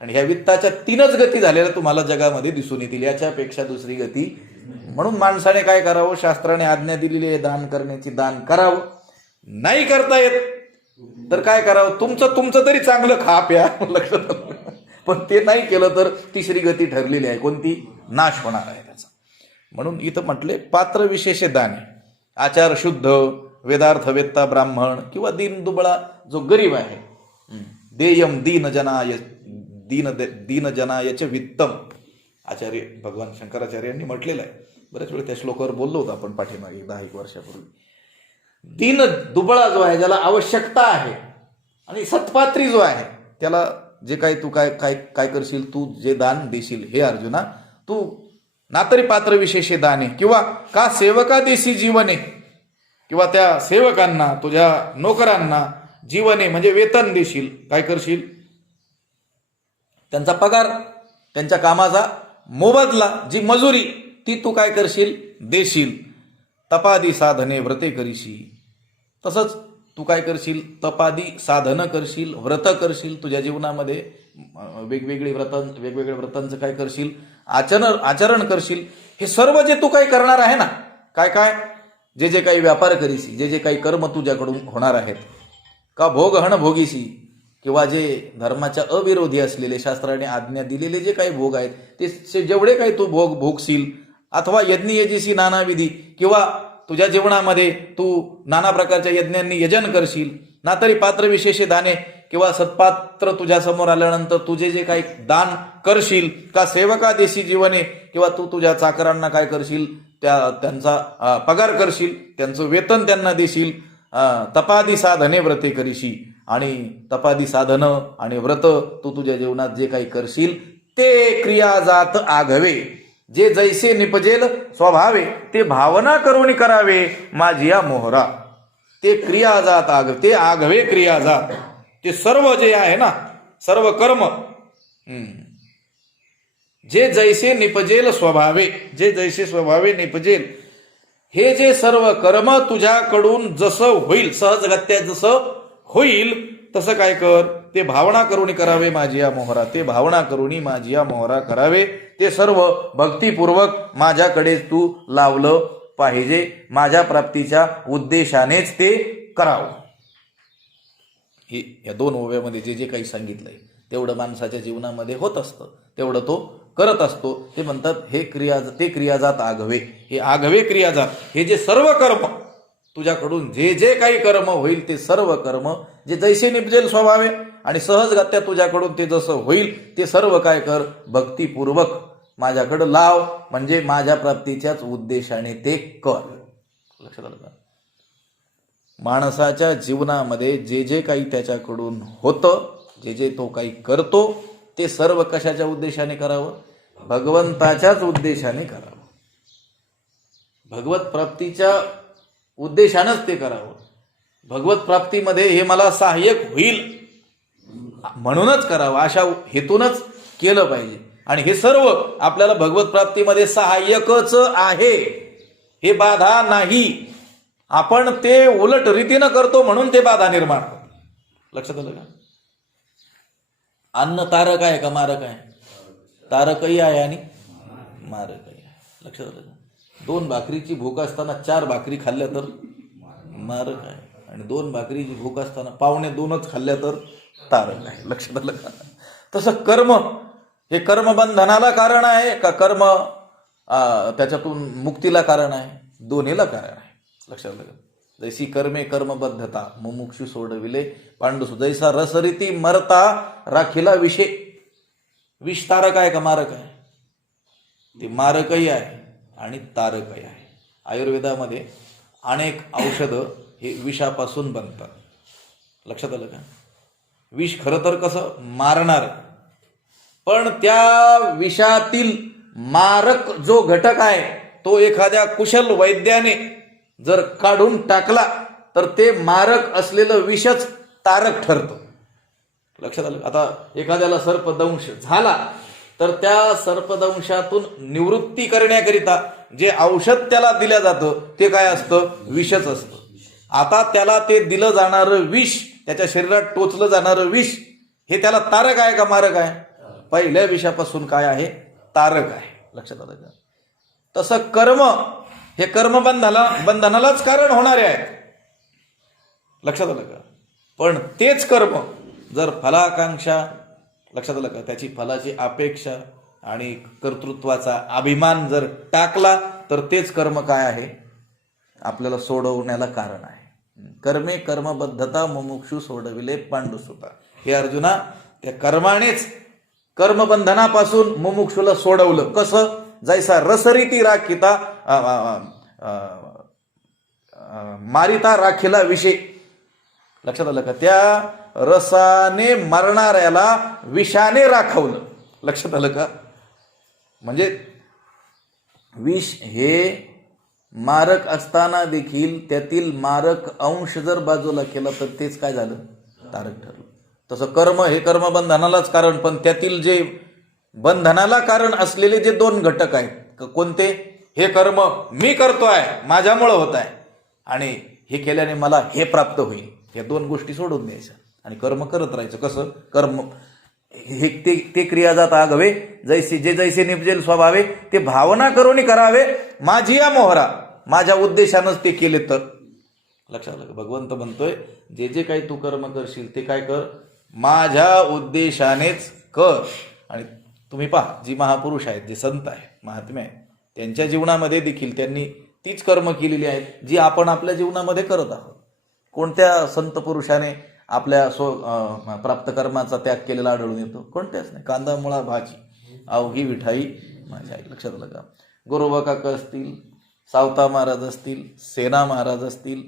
आणि ह्या वित्ताच्या 3च गती झालेल्या तुम्हाला जगामध्ये दिसून येतील, याच्यापेक्षा दुसरी गती. म्हणून माणसाने काय करावं? शास्त्राने आज्ञा दिलेली आहे दान करण्याची, दान करावं. नाही करता येत तर काय करावं? तुमचं तरी चांगलं खा प्या. लक्षात आलं? पण ते नाही केलं तर तिसरी गती ठरलेली आहे कोणती? नाश होणार आहे त्याचा. म्हणून इथं म्हटले पात्र विशेष दाने, आचार शुद्ध, वेदार्थ वेत्ता ब्राह्मण किंवा दीन दुबळा जो गरीब आहे, देयम दीन जनायचे वित्तम, आचार्य भगवान शंकराचार्यांनी म्हटलेलं आहे. बरेच वेळ त्या श्लोकावर बोललो होतो आपण पाठीमागे 10-1 वर्षापूर्वी. दीन दुबळा जो आहे, ज्याला आवश्यकता आहे, आणि सत्पात्री जो आहे त्याला जे काही तू काय करशील, तू जे दान देशील हे अर्जुना, तू ना तरी पात्र विशेषे दाने किंवा का सेवका देशी जीवने, किंवा त्या सेवकांना तुझ्या नोकरांना जीवने म्हणजे वेतन देशील, काय करशील? त्यांचा पगार, त्यांच्या कामाचा मोबदला, जी मजुरी ती तू काय करशील? देशील. तपादी साधने व्रते करीशी, तसंच तू काय करशील? तपादी साधनं करशील, व्रत करशील, तुझ्या जीवनामध्ये वेगवेगळ्या व्रतांचं काय करशील? आचरण करशील. हे सर्व जे तू काही करणार आहे ना, काय जे काही व्यापार करीसी, जे काही कर्म तुझ्याकडून होणार आहेत, का भोग हण भोगीसी, किंवा जे धर्माच्या अविरोधी असलेले शास्त्राने आज्ञा दिलेले जे काही भोग आहेत ते जेवढे काही तू भोगशील, अथवा यज्ञ यजीसी नानाविधी, किंवा तुझ्या जीवनामध्ये तू नाना प्रकारच्या यज्ञांनी यजन करशील, ना तरी पात्र विशेष दाने, किंवा सत्पात्र तुझ्या समोर आल्यानंतर तुझे जे काही दान करशील, का सेवका देशी जीवने, किंवा तू तुझ्या चाकरांना काय करशील? त्यांचा पगार करशील, त्यांचं वेतन त्यांना देशील. तपादी साधने व्रते करीशी, आणि तपादी साधनं आणि व्रत तू तुझ्या जीवनात जे काही करशील ते क्रिया जात आघवे, जे जैसे निपजेल स्वभावे, ते भावना करून करावे माझिया मोहरा. ते क्रिया जात ते आघवे क्रिया जात, ते सर्व जे आहे ना, सर्व कर्म, जे जैसे निपजेल स्वभावे, जे जैसे स्वभावे निपजेल, हे जे सर्व कर्म तुझ्याकडून जसं होईल, सहजगत्या जसं होईल तसं काय कर? ते भावना करुणी करावे माझिया मोहरा, ते भावना करुणी माझिया मोहरा करावे, ते सर्व भक्तिपूर्वक माझ्याकडे तू लावलं पाहिजे, माझ्या प्राप्तीच्या उद्देशानेच ते करावं. हे या 2 ओव्यामध्ये जे काही सांगितलंय तेवढं माणसाच्या जीवनामध्ये होत असतं, तेवढं तो करत असतो. ते म्हणतात हे क्रियाजात आघवे, हे आघवे क्रियाजात, हे जे सर्व कर्म तुझ्याकडून जे काही कर्म होईल ते सर्व कर्म जे जैसे निपजेल स्वभावे, आणि सहजगत्या तुझ्याकडून ते जसं होईल ते सर्व काय कर? भक्तिपूर्वक माझ्याकडं लाव, म्हणजे माझ्या प्राप्तीच्याच उद्देशाने ते कर. लक्षात आलं का? माणसाच्या जीवनामध्ये जे काही त्याच्याकडून होतं, जे तो काही करतो, ते सर्व कशाच्या उद्देशाने करावं? भगवंताच्याच उद्देशाने करावं, भगवत प्राप्तीच्या उद्देशानंच ते करावं. भगवत प्राप्तीमध्ये हे मला सहाय्यक होईल म्हणूनच करावं, अशा हेतूनच केलं पाहिजे. आणि हे सर्व आपल्याला भगवत प्राप्तीमध्ये सहाय्यकच आहे, हे बाधा नाही. आपण ते उलट रीतीनं करतो म्हणून ते बाधा निर्माण होतं. लक्षात आलं का? अन्न तारक आहे का मारक आहे? तारकही आहे आणि मारकही आहे. लक्षात आलं का? 2 भाकरीची भूक असताना 4 भाकरी खाल्ल्या तर मारक आहे, आणि 2 भाकरीची भूक असताना 2.25 खाल्ल्या तर तारक आहे. लक्षात आलं का? तसं कर्म हे कर्मबंधनाला कारण आहे का कर्म त्याच्यातून मुक्तीला कारण आहे? दोन्हीला कारण आहे. लक्षात आलं. जैसी कर्मे कर्मबद्धता मुमुक्षु सोडविले पांडुसु, जैसा रसरीती मरता राखीला विषे. विष तारक आहे का मारक आहे? ते मारकही आहे आणि तारकही आहे. आयुर्वेदामध्ये अनेक औषधं हे विषापासून बनतात. लक्षात आलं का? विष खरं तर कसं मारणार, पण त्या विषातील मारक जो घटक आहे तो एखाद्या कुशल वैद्याने जर काढून टाकला तर ते मारक असलेलं विषच तारक ठरतं. लक्षात आलं. आता एखाद्याला सर्पदंश झाला तर त्या सर्पदंशातून निवृत्ती करण्याकरिता जे औषध त्याला दिलं जातं ते काय असतं? विषच असतं. आता त्याला ते दिलं जाणारं विष, त्याच्या शरीरात टोचलं जाणारं विष हे त्याला तारक आहे का मारक आहे? पहिल्या विषापासून काय आहे? तारक आहे. लक्षात आलं का? तसं कर्म हे बंधनालाच कारण होणारे आहेत. लक्षात आलं का? पण तेच कर्म जर फलाकांक्षा, लक्षात आलं का, त्याची फलाची अपेक्षा आणि कर्तृत्वाचा अभिमान जर टाकला तर तेच कर्म काय आहे? आपल्याला सोडवण्याला कारण आहे. कर्मे कर्मबद्धता मुमुक्षु सोडविले पांडुसुता. हे अर्जुना, त्या कर्मानेच कर्मबंधनापासून मुमुक्षुला सोडवलं. कसं? जैसा रसरीती राखिता मारिता राखीला विषय. लक्षात आलं का? त्या रसाने मरणाऱ्याला विषाने राखवलं. लक्षात आलं का? म्हणजे विष हे मारक असताना देखील त्यातील मारक अंश जर बाजूला केला तर तेच काय झालं? तारक ठरलं. तसं कर्म हे कर्मबंधनालाच कारण, पण त्यातील जे बंधनाला कारण असलेले जे दोन घटक आहेत कोणते? हे कर्म मी करतोय, माझ्यामुळं होत आहे, आणि हे केल्याने मला हे प्राप्त होईल, या दोन गोष्टी सोडून द्यायच्या आणि कर्म करत राहायचं. कसं? कर्म हे ते क्रियाजात आगवे जैसे जे जैसे निपजेल स्वभावे ते भावना करून करावे माझी या मोहरा. माझ्या उद्देशानंच ते केले तर. लक्षात आलं. भगवंत म्हणतोय जे जे काही तू कर्म करशील ते काय कर? माझ्या उद्देशानेच कर. आणि तुम्ही पहा, जी महापुरुष आहेत, जे संत आहेत, महात्मे आहेत, त्यांच्या जीवनामध्ये देखील त्यांनी तीच कर्म केलेली आहेत जी आपण आपल्या जीवनामध्ये करत आहोत. कोणत्या संत पुरुषाने आपल्या प्राप्त कर्माचा त्याग केलेला आढळून येतो? कोणत्याच नाही. कांदा मुळा भाजी अवघी विठाई माझी आई. लक्षात आलं का? गोरोबा काका असतील, सावता महाराज असतील, सेना महाराज असतील,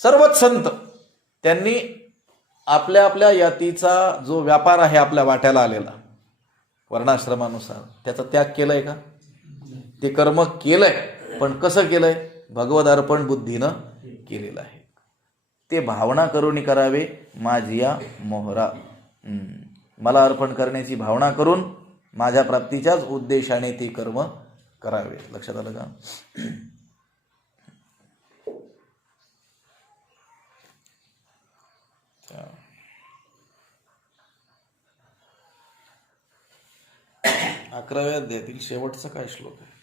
सर्वच संत त्यांनी आपल्या आपल्या यातीचा जो व्यापार आहे आपल्या वाट्याला आलेला वर्णाश्रमानुसार त्याचा त्याग केलाय का? ते कर्म केलंय, पण कसं केलंय? भगवद अर्पण बुद्धीनं केलेलं आहे. ते भावना करून करावे माझिया मोहरा. मला अर्पण करण्याची भावना करून माझ्या प्राप्तीच्याच उद्देशाने ते कर्म करावे. लक्षात आलं का? अकराव्या अध्यायातील शेवटचा काय श्लोक आहे?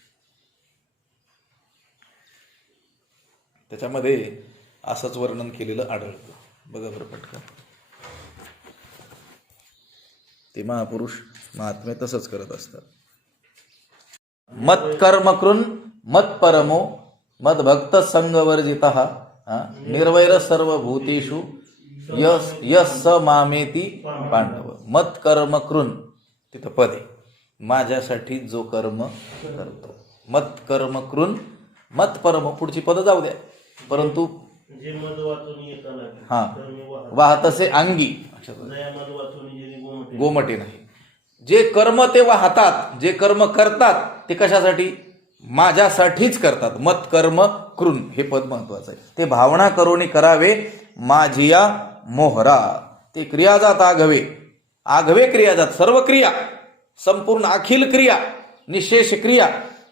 त्याच्यामध्ये असंच वर्णन केलेलं आढळतं. बघा बरं पटकन. ते महापुरुष महात्मे तसंच करत असतात. मत कर्म कृन मत परमो मत भक्त संगवर्जितः निर्वैर सर्वभूतेषु यस स मामेती पांडव. मत कर्म कृन, तिथं पद आहे, माझ्यासाठी जो कर्म करतो. मत कर्म कृन मत परम, पुढची पद जाऊ द्या, परंतु हा वाहतसे अंगी गोमटे नाही. जे कर्म ते वाहतात, जे कर्म करतात ते कशासाठी? माझ्यासाठीच करतात. मत कर्म कृन हे पद महत्वाचं आहे. ते भावना करून करावे माझिया मोहरा. ते क्रियाजात आघवे, आघवे क्रियाजात, सर्व क्रिया, संपूर्ण अखिल क्रिया, निशेष क्रिया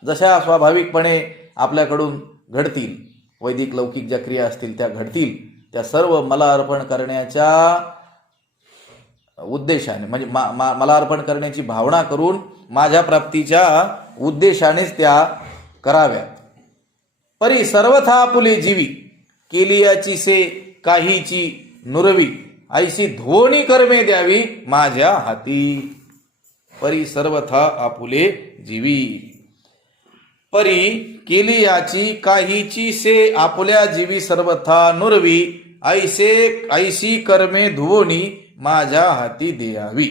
जशा स्वाभाविकपणे आपल्याकडून घडतील, वैदिक लौकिक ज्या क्रिया असतील त्या घडतील, त्या सर्व मला अर्पण करण्याच्या उद्देशाने, म्हणजे मला अर्पण करण्याची भावना करून माझ्या प्राप्तीच्या उद्देशानेच त्या कराव्यात. परी सर्वथा आपुले जीवी केली याची से काहीची नुरवी ऐशी धोनी कर्मे द्यावी माझ्या हाती. परी सर्वथा आपुले जीवी. परी केली याची काहीची से आपुल्या जीवी सर्वथा नुरवी ऐशी कर्मे धुवोनी माझ्या हाती द्यावी.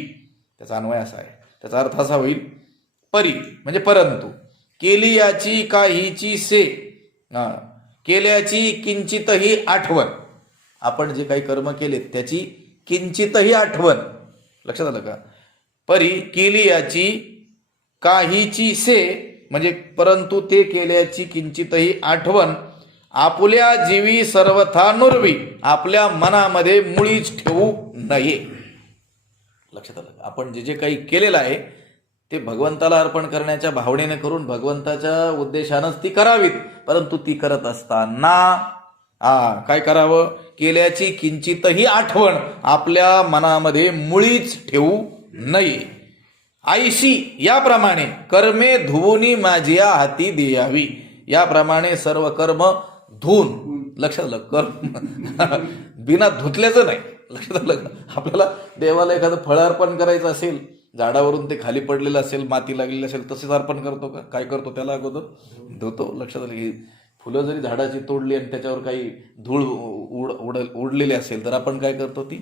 त्याचा अन्वय असा आहे, त्याचा अर्थ असा होईल, परी म्हणजे परंतु, केली याची काहीची से, केल्याची किंचितही आठवण, आपण जे काही कर्म केलेत त्याची किंचितही आठवण, लक्षात आलं का? परी केली याची काहीची से म्हणजे परंतु ते केल्याची किंचितही आठवण आपुल्या जीवी सर्वथा नुरवी, आपल्या मनामध्ये मुळीच ठेवू नये. लक्षात आलं, आपण जे जे काही केलेलं आहे ते भगवंताला अर्पण करण्याच्या भावनेने करून भगवंताच्या उद्देशानंच ती करावीत. परंतु ती करत असताना काय करावं? केल्याची किंचितही आठवण आपल्या मनामध्ये मुळीच ठेवू नये. आईशी याप्रमाणे कर्मे धुवुनी माझ्या हाती द्यावी, याप्रमाणे सर्व कर्म धुवून, लक्षात आलं, कर्म बिना धुतल्याचं नाही. लक्षात आलं, आपल्याला देवाला एखादं फळ अर्पण करायचं असेल, झाडावरून ते खाली पडलेलं असेल, माती लागलेली असेल, तसेच अर्पण करतो का? काय करतो? त्याला अगोदर धुतो. लक्षात आलं की फुलं जरी झाडाची तोडली आणि त्याच्यावर काही धूळ उडलेली असेल तर आपण काय करतो? ती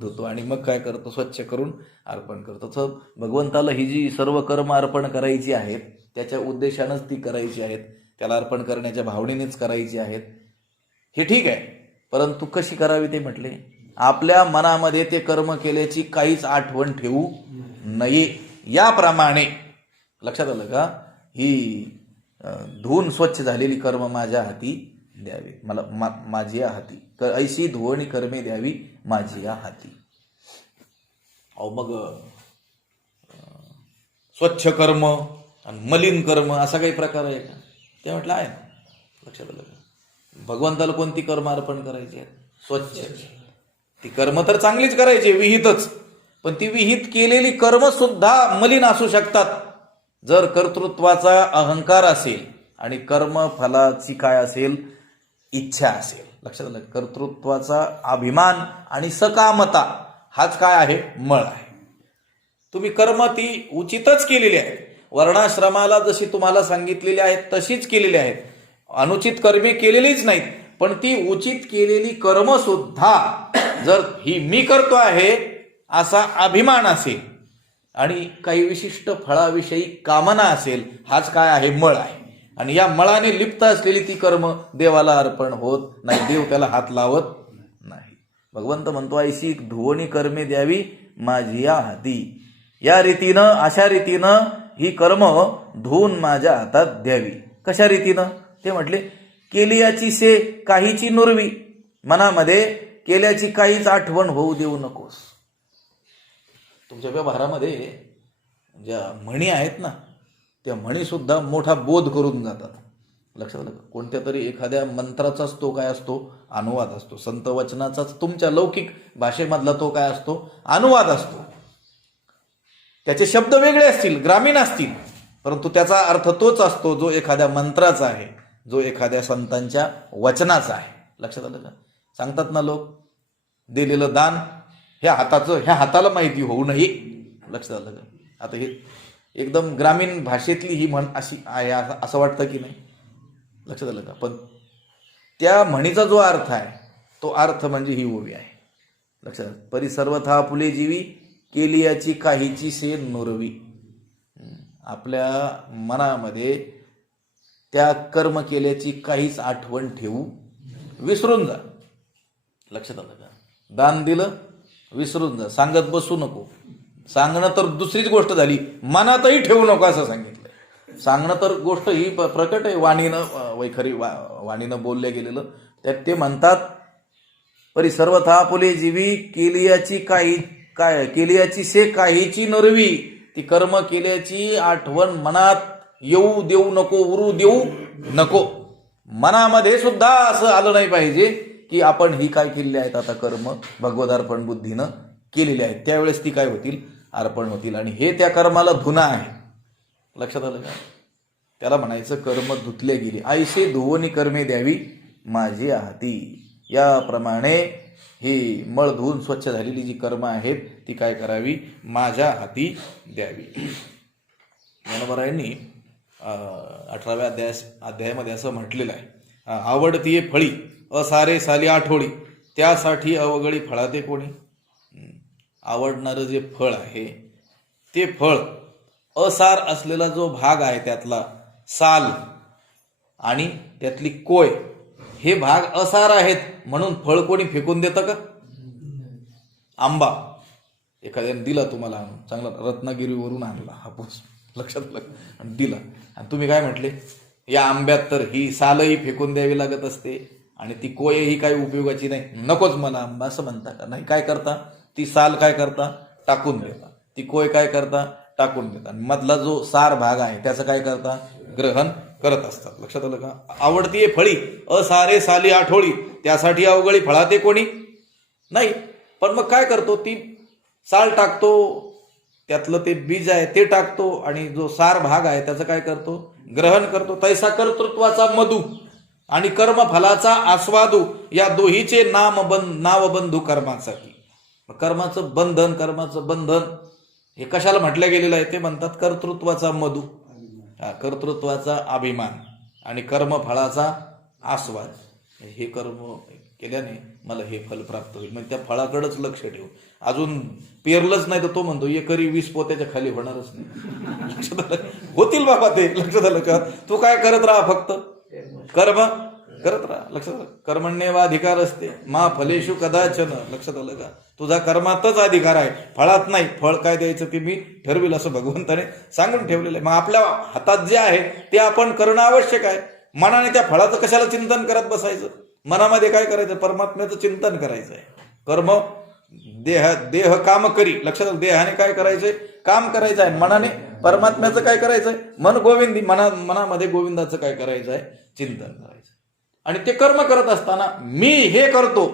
धुतो आणि मग काय करतो? स्वच्छ करून अर्पण करतो. तर भगवंताला ही जी सर्व कर्म अर्पण करायची आहेत त्याच्या उद्देशानंच ती करायची आहेत, त्याला अर्पण करण्याच्या भावनेनेच करायची आहेत, हे ठीक आहे. परंतु कशी करावी ते म्हटले, आपल्या मनामध्ये ते कर्म केल्याची काहीच आठवण ठेवू नये. याप्रमाणे, लक्षात आलं का? ही धुवून स्वच्छ झालेली कर्म माझ्या हाती द्यावी, मला माझ्या हाती, ऐशी धुवणी कर्मे द्यावी माझ्या हाती. अहो मग स्वच्छ कर्म आणि मलिन कर्म असा काही प्रकार आहे का? ते म्हटलं आहे ना. लक्षात आलं का? भगवंताला कोणती कर्म अर्पण करायची आहेत? स्वच्छ. ती कर्म तर चांगलीच करायची, विहितच, पण ती विहित केलेली कर्म सुद्धा मलिन असू शकतात. जर कर्तृत्वाचा अहंकार असेल आणि कर्म फलाची काय असेल? इच्छा असेल. लक्षात आलं, कर्तृत्वाचा अभिमान आणि सकामता हाच काय आहे? मळ आहे. तुम्ही कर्म ती उचितच केलेली आहेत, वर्णाश्रमाला जशी तुम्हाला सांगितलेली आहेत तशीच केलेली आहेत, अनुचित कर्मे केलेलीच नाहीत. पण ती उचित केलेली कर्म सुद्धा जर ही मी करतो आहे असा अभिमान असेल आणि काही विशिष्ट फळाविषयी कामना असेल, हाच काय आहे? मळ आहे. आणि या मळाने लिप्त असलेली ती कर्म देवाला अर्पण होत नाही, देव त्याला हात लावत नाही. भगवंत म्हणतो, ऐशी धुवणी कर्मे द्यावी माझ्या हाती. या रीतीनं, अशा रीतीनं ही कर्म धुवून माझ्या हातात द्यावी. कशा रीतीनं? ते म्हटले, केली याची से काहीची नुरवी, मनामध्ये केल्याची काहीच आठवण होऊ देऊ नकोस. तुमच्या व्यवहारामध्ये ज्या म्हणी आहेत ना, त्या म्हणी सुद्धा मोठा बोध करून जातात. लक्षात आलं, कोणत्या तरी एखाद्या मंत्राचाच तो काय असतो? अनुवाद असतो. संत वचनाचाच तुमच्या लौकिक भाषेमधला तो काय असतो? अनुवाद असतो. त्याचे शब्द वेगळे असतील, ग्रामीण असतील, परंतु त्याचा अर्थ तोच असतो जो एखाद्या मंत्राचा आहे, जो एखाद्या संतांच्या वचनाचा आहे. लक्षात आलं का? सांगतात ना लोक, दिलेलं दान ह्या हाताला माहिती होऊ नये. लक्षात आलं का? आता हे एकदम ग्रामीण भाषेतली ही म्हण अशी आहे असं वाटतं की नाही? लक्षात आलं का? पण त्या म्हणीचा जो अर्थ आहे तो अर्थ म्हणजे ही ओवी आहे. लक्षात, परी सर्वथा फुले जीवी केली याची काहीची से नुरवी. आपल्या मनामध्ये त्या कर्म केल्याची काहीच आठवण ठेवू, विसरून जा. लक्षात आलं का? दान दिलं, विसरून जा, सांगत बसू नको. सांगणं तर दुसरीच गोष्ट झाली, मनातही ठेवू नको असं सांगितलंय. सांगणं तर गोष्ट ही प्रकट आहे, वाणीनं वैखरी वाणीनं बोलल्या गेलेलं. त्यात ते म्हणतात, परी सर्वथा फुले जीवी केलियाची केलियाची से काहीची नरवी. ती कर्म केल्याची आठवण मनात येऊ देऊ नको, उरू देऊ नको. मनामध्ये सुद्धा असं आलं नाही पाहिजे की आपण ही काय केलेली आहेत आता कर्म भगवदार्पण बुद्धीनं केलेली आहेत. त्यावेळेस ती काय होतील? अर्पण होतील. आणि हे त्या कर्माला धुना आहे. लक्षात आलं का? त्याला म्हणायचं कर्म धुतले गेले. ऐसे धुवणी कर्मे द्यावी माझी हाती. याप्रमाणे ही मळ धुवून स्वच्छ झालेली जी कर्म आहेत ती काय करावी? माझ्या हाती द्यावी. मनोबरायांनी 18व्या अध्यायामध्ये असं म्हटलेलं आहे, आवडतीये फळी असारे साली आठोळी, त्यासाठी अवघडी फळाते कोणी. आवडणारं जे फळ आहे ते फळ असार असलेला जो भाग आहे त्यातला साल आणि त्यातली कोय हे भाग असार आहेत म्हणून फळ कोणी फेकून देतं का. आंबा एखाद्याने दिला तुम्हाला आणून, चांगला रत्नागिरीवरून आणला हापूस, लक्षात दिला, आणि तुम्ही काय म्हटले, या आंब्यात तर ही सालही फेकून द्यावी लागत असते आणि ती कोय ही काही उपयोगाची नाही, नकोच मला आंबा, असं म्हणता का. नाही, काय करता, ती साल काय करता, टाकून देता, ती कोय काय करता, टाकून देता, मधला जो सार भाग आहे त्याचं काय करता, ग्रहण करत असतात. लक्षात आलं का. आवडतीये फळी असारे साली आठोळी, त्यासाठी अवघडी फळाते कोणी नाही. पण मग काय करतो, ती साल टाकतो, त्यातलं ते बीज आहे ते टाकतो आणि जो सार भाग आहे त्याचं काय करतो, ग्रहण करतो. तैसा कर्तृत्वाचा मधू आणि कर्मफलाचा आस्वादू, या दोहीचे नावबंधू कर्माचा की. कर्माचं बंधन हे कशाला म्हटलं गेलेलं आहे, ते म्हणतात कर्तृत्वाचा मधू, कर्तृत्वाचा अभिमान आणि कर्मफळाचा आस्वाद. हे कर्म केल्याने मला हे फल प्राप्त होईल, म्हणजे त्या फळाकडेच लक्ष ठेवू. अजून पेरलंच नाही तर तो म्हणतो एकरी 20 पोत्याच्या खाली होणारच नाही. लक्षात आलं, होतील बाबा ते. लक्षात आलं का. तू काय करत राहा, फक्त कर्म करत राहा. लक्षात आलं. कर्मण्येवाधिकार असते मा फलेषु कदाचन. लक्षात आलं का. तुझा कर्मातच अधिकार आहे, फळात नाही. फळ काय द्यायचं ते मी ठरविल असं भगवंताने सांगून ठेवलेलं आहे. मग आपल्या हातात जे आहे ते आपण करणं आवश्यक आहे. मनाने त्या फळाचं कशाला चिंतन करत बसायचं. मनामध्ये काय करायचं, परमात्म्याचं चिंतन करायचं आहे. कर्म देह काम करी. लक्षात आलं. देहाने काय करायचंय, काम करायचं आहे. मनाने परमात्म्याचं काय करायचंय, मन गोविंदी, मनामध्ये गोविंदाचं काय करायचं आहे, चिंतन करायचं. आणि ते कर्म करत असताना मी हे करतो,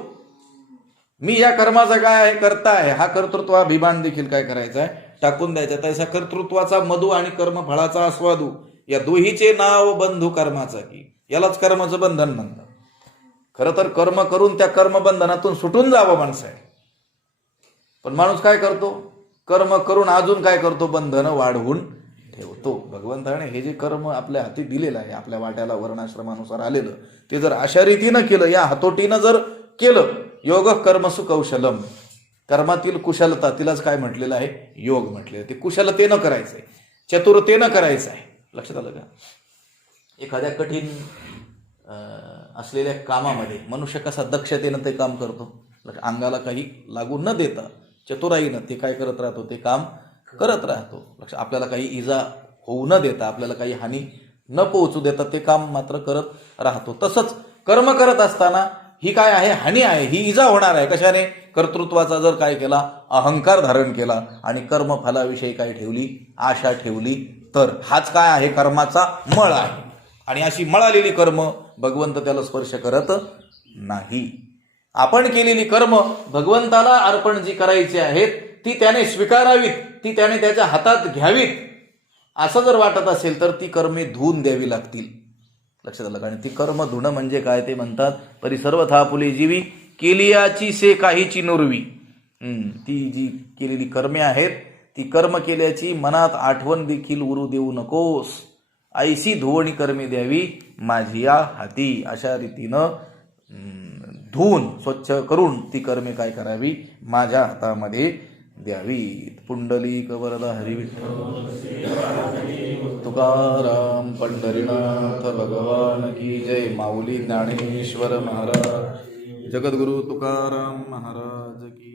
मी या कर्माचा काय आहे, करता आहे, हा कर्तृत्वाभिमान देखील काय करायचा आहे, टाकून द्यायचा. तसा कर्तृत्वाचा मधू आणि कर्मफळाचा आस्वादू, या दोहीचे नाव बंधू कर्माचा की. यालाच कर्माचं बंधन म्हणतात. खरं तर कर्म करून त्या कर्मबंधनातून सुटून जावं माणसाने. पण माणूस काय करतो, कर्म करून अजून काय करतो, बंधन वाढवून ठेवतो. भगवंताने हे जे कर्म आपल्या हाती दिलेलं आहे, आपल्या वाट्याला वर्णाश्रमानुसार आलेलं, ते जर अशा रीतीनं केलं, या हातोटीनं जर केलं, योग कर्मसु कौशलम, कर्मातील कुशलता, तिलाच काय म्हटलेलं आहे, योग म्हटलेलं. ते कुशलतेनं करायचंय, चतुरतेनं करायचं आहे. लक्षात आलं का. एखाद्या कठीण असलेल्या कामामध्ये मनुष्य कसा दक्षतेनं ते काम करतो, अंगाला काही लागू न देता चतुराईनं ते काय करत राहतो, ते काम करत राहतो. लक्ष, आपल्याला काही इजा होऊ न देता, आपल्याला काही हानी न पोहोचू देता ते काम मात्र करत राहतो. तसंच कर्म करत असताना ही काय आहे, हानी आहे, ही इजा होणार आहे. कशाने, कर्तृत्वाचा जर काय केला, अहंकार धारण केला आणि कर्मफलाविषयी काय ठेवली, आशा ठेवली, तर हाच काय आहे, कर्माचा मळ आहे. आणि अशी मळालेली कर्म भगवंत त्याला स्पर्श करत नाही. आपण केलेली कर्म भगवंताला अर्पण जी करायची आहेत ती त्याने स्वीकारावीत, ती त्याने त्याच्या हातात घ्यावीत, असं जर वाटत असेल तर ती कर्मे धुवून द्यावी लागतील. लक्षात आलं. आणि ती कर्म धुणं म्हणजे काय, ते म्हणतात परिसर्वथा फुले जीवी केलियाची से काहीची नुरवी. ती जी केलेली कर्मे आहेत, ती कर्म केल्याची मनात आठवण देखील उरू देऊ नकोस. ऐसी धुवणी कर्मे द्यावी माझी या हाती. अशा रीतीनं धुवून स्वच्छ करून ती कर्मे काय करावी, माझ्या हातामध्ये द्यावी. पुंडलिक वरदा हरी विठ्ठल तुकाराम पंढरीनाथ भगवान की जय. माऊली ज्ञानेश्वर महाराज, जगद्गुरु तुकाराम महाराज की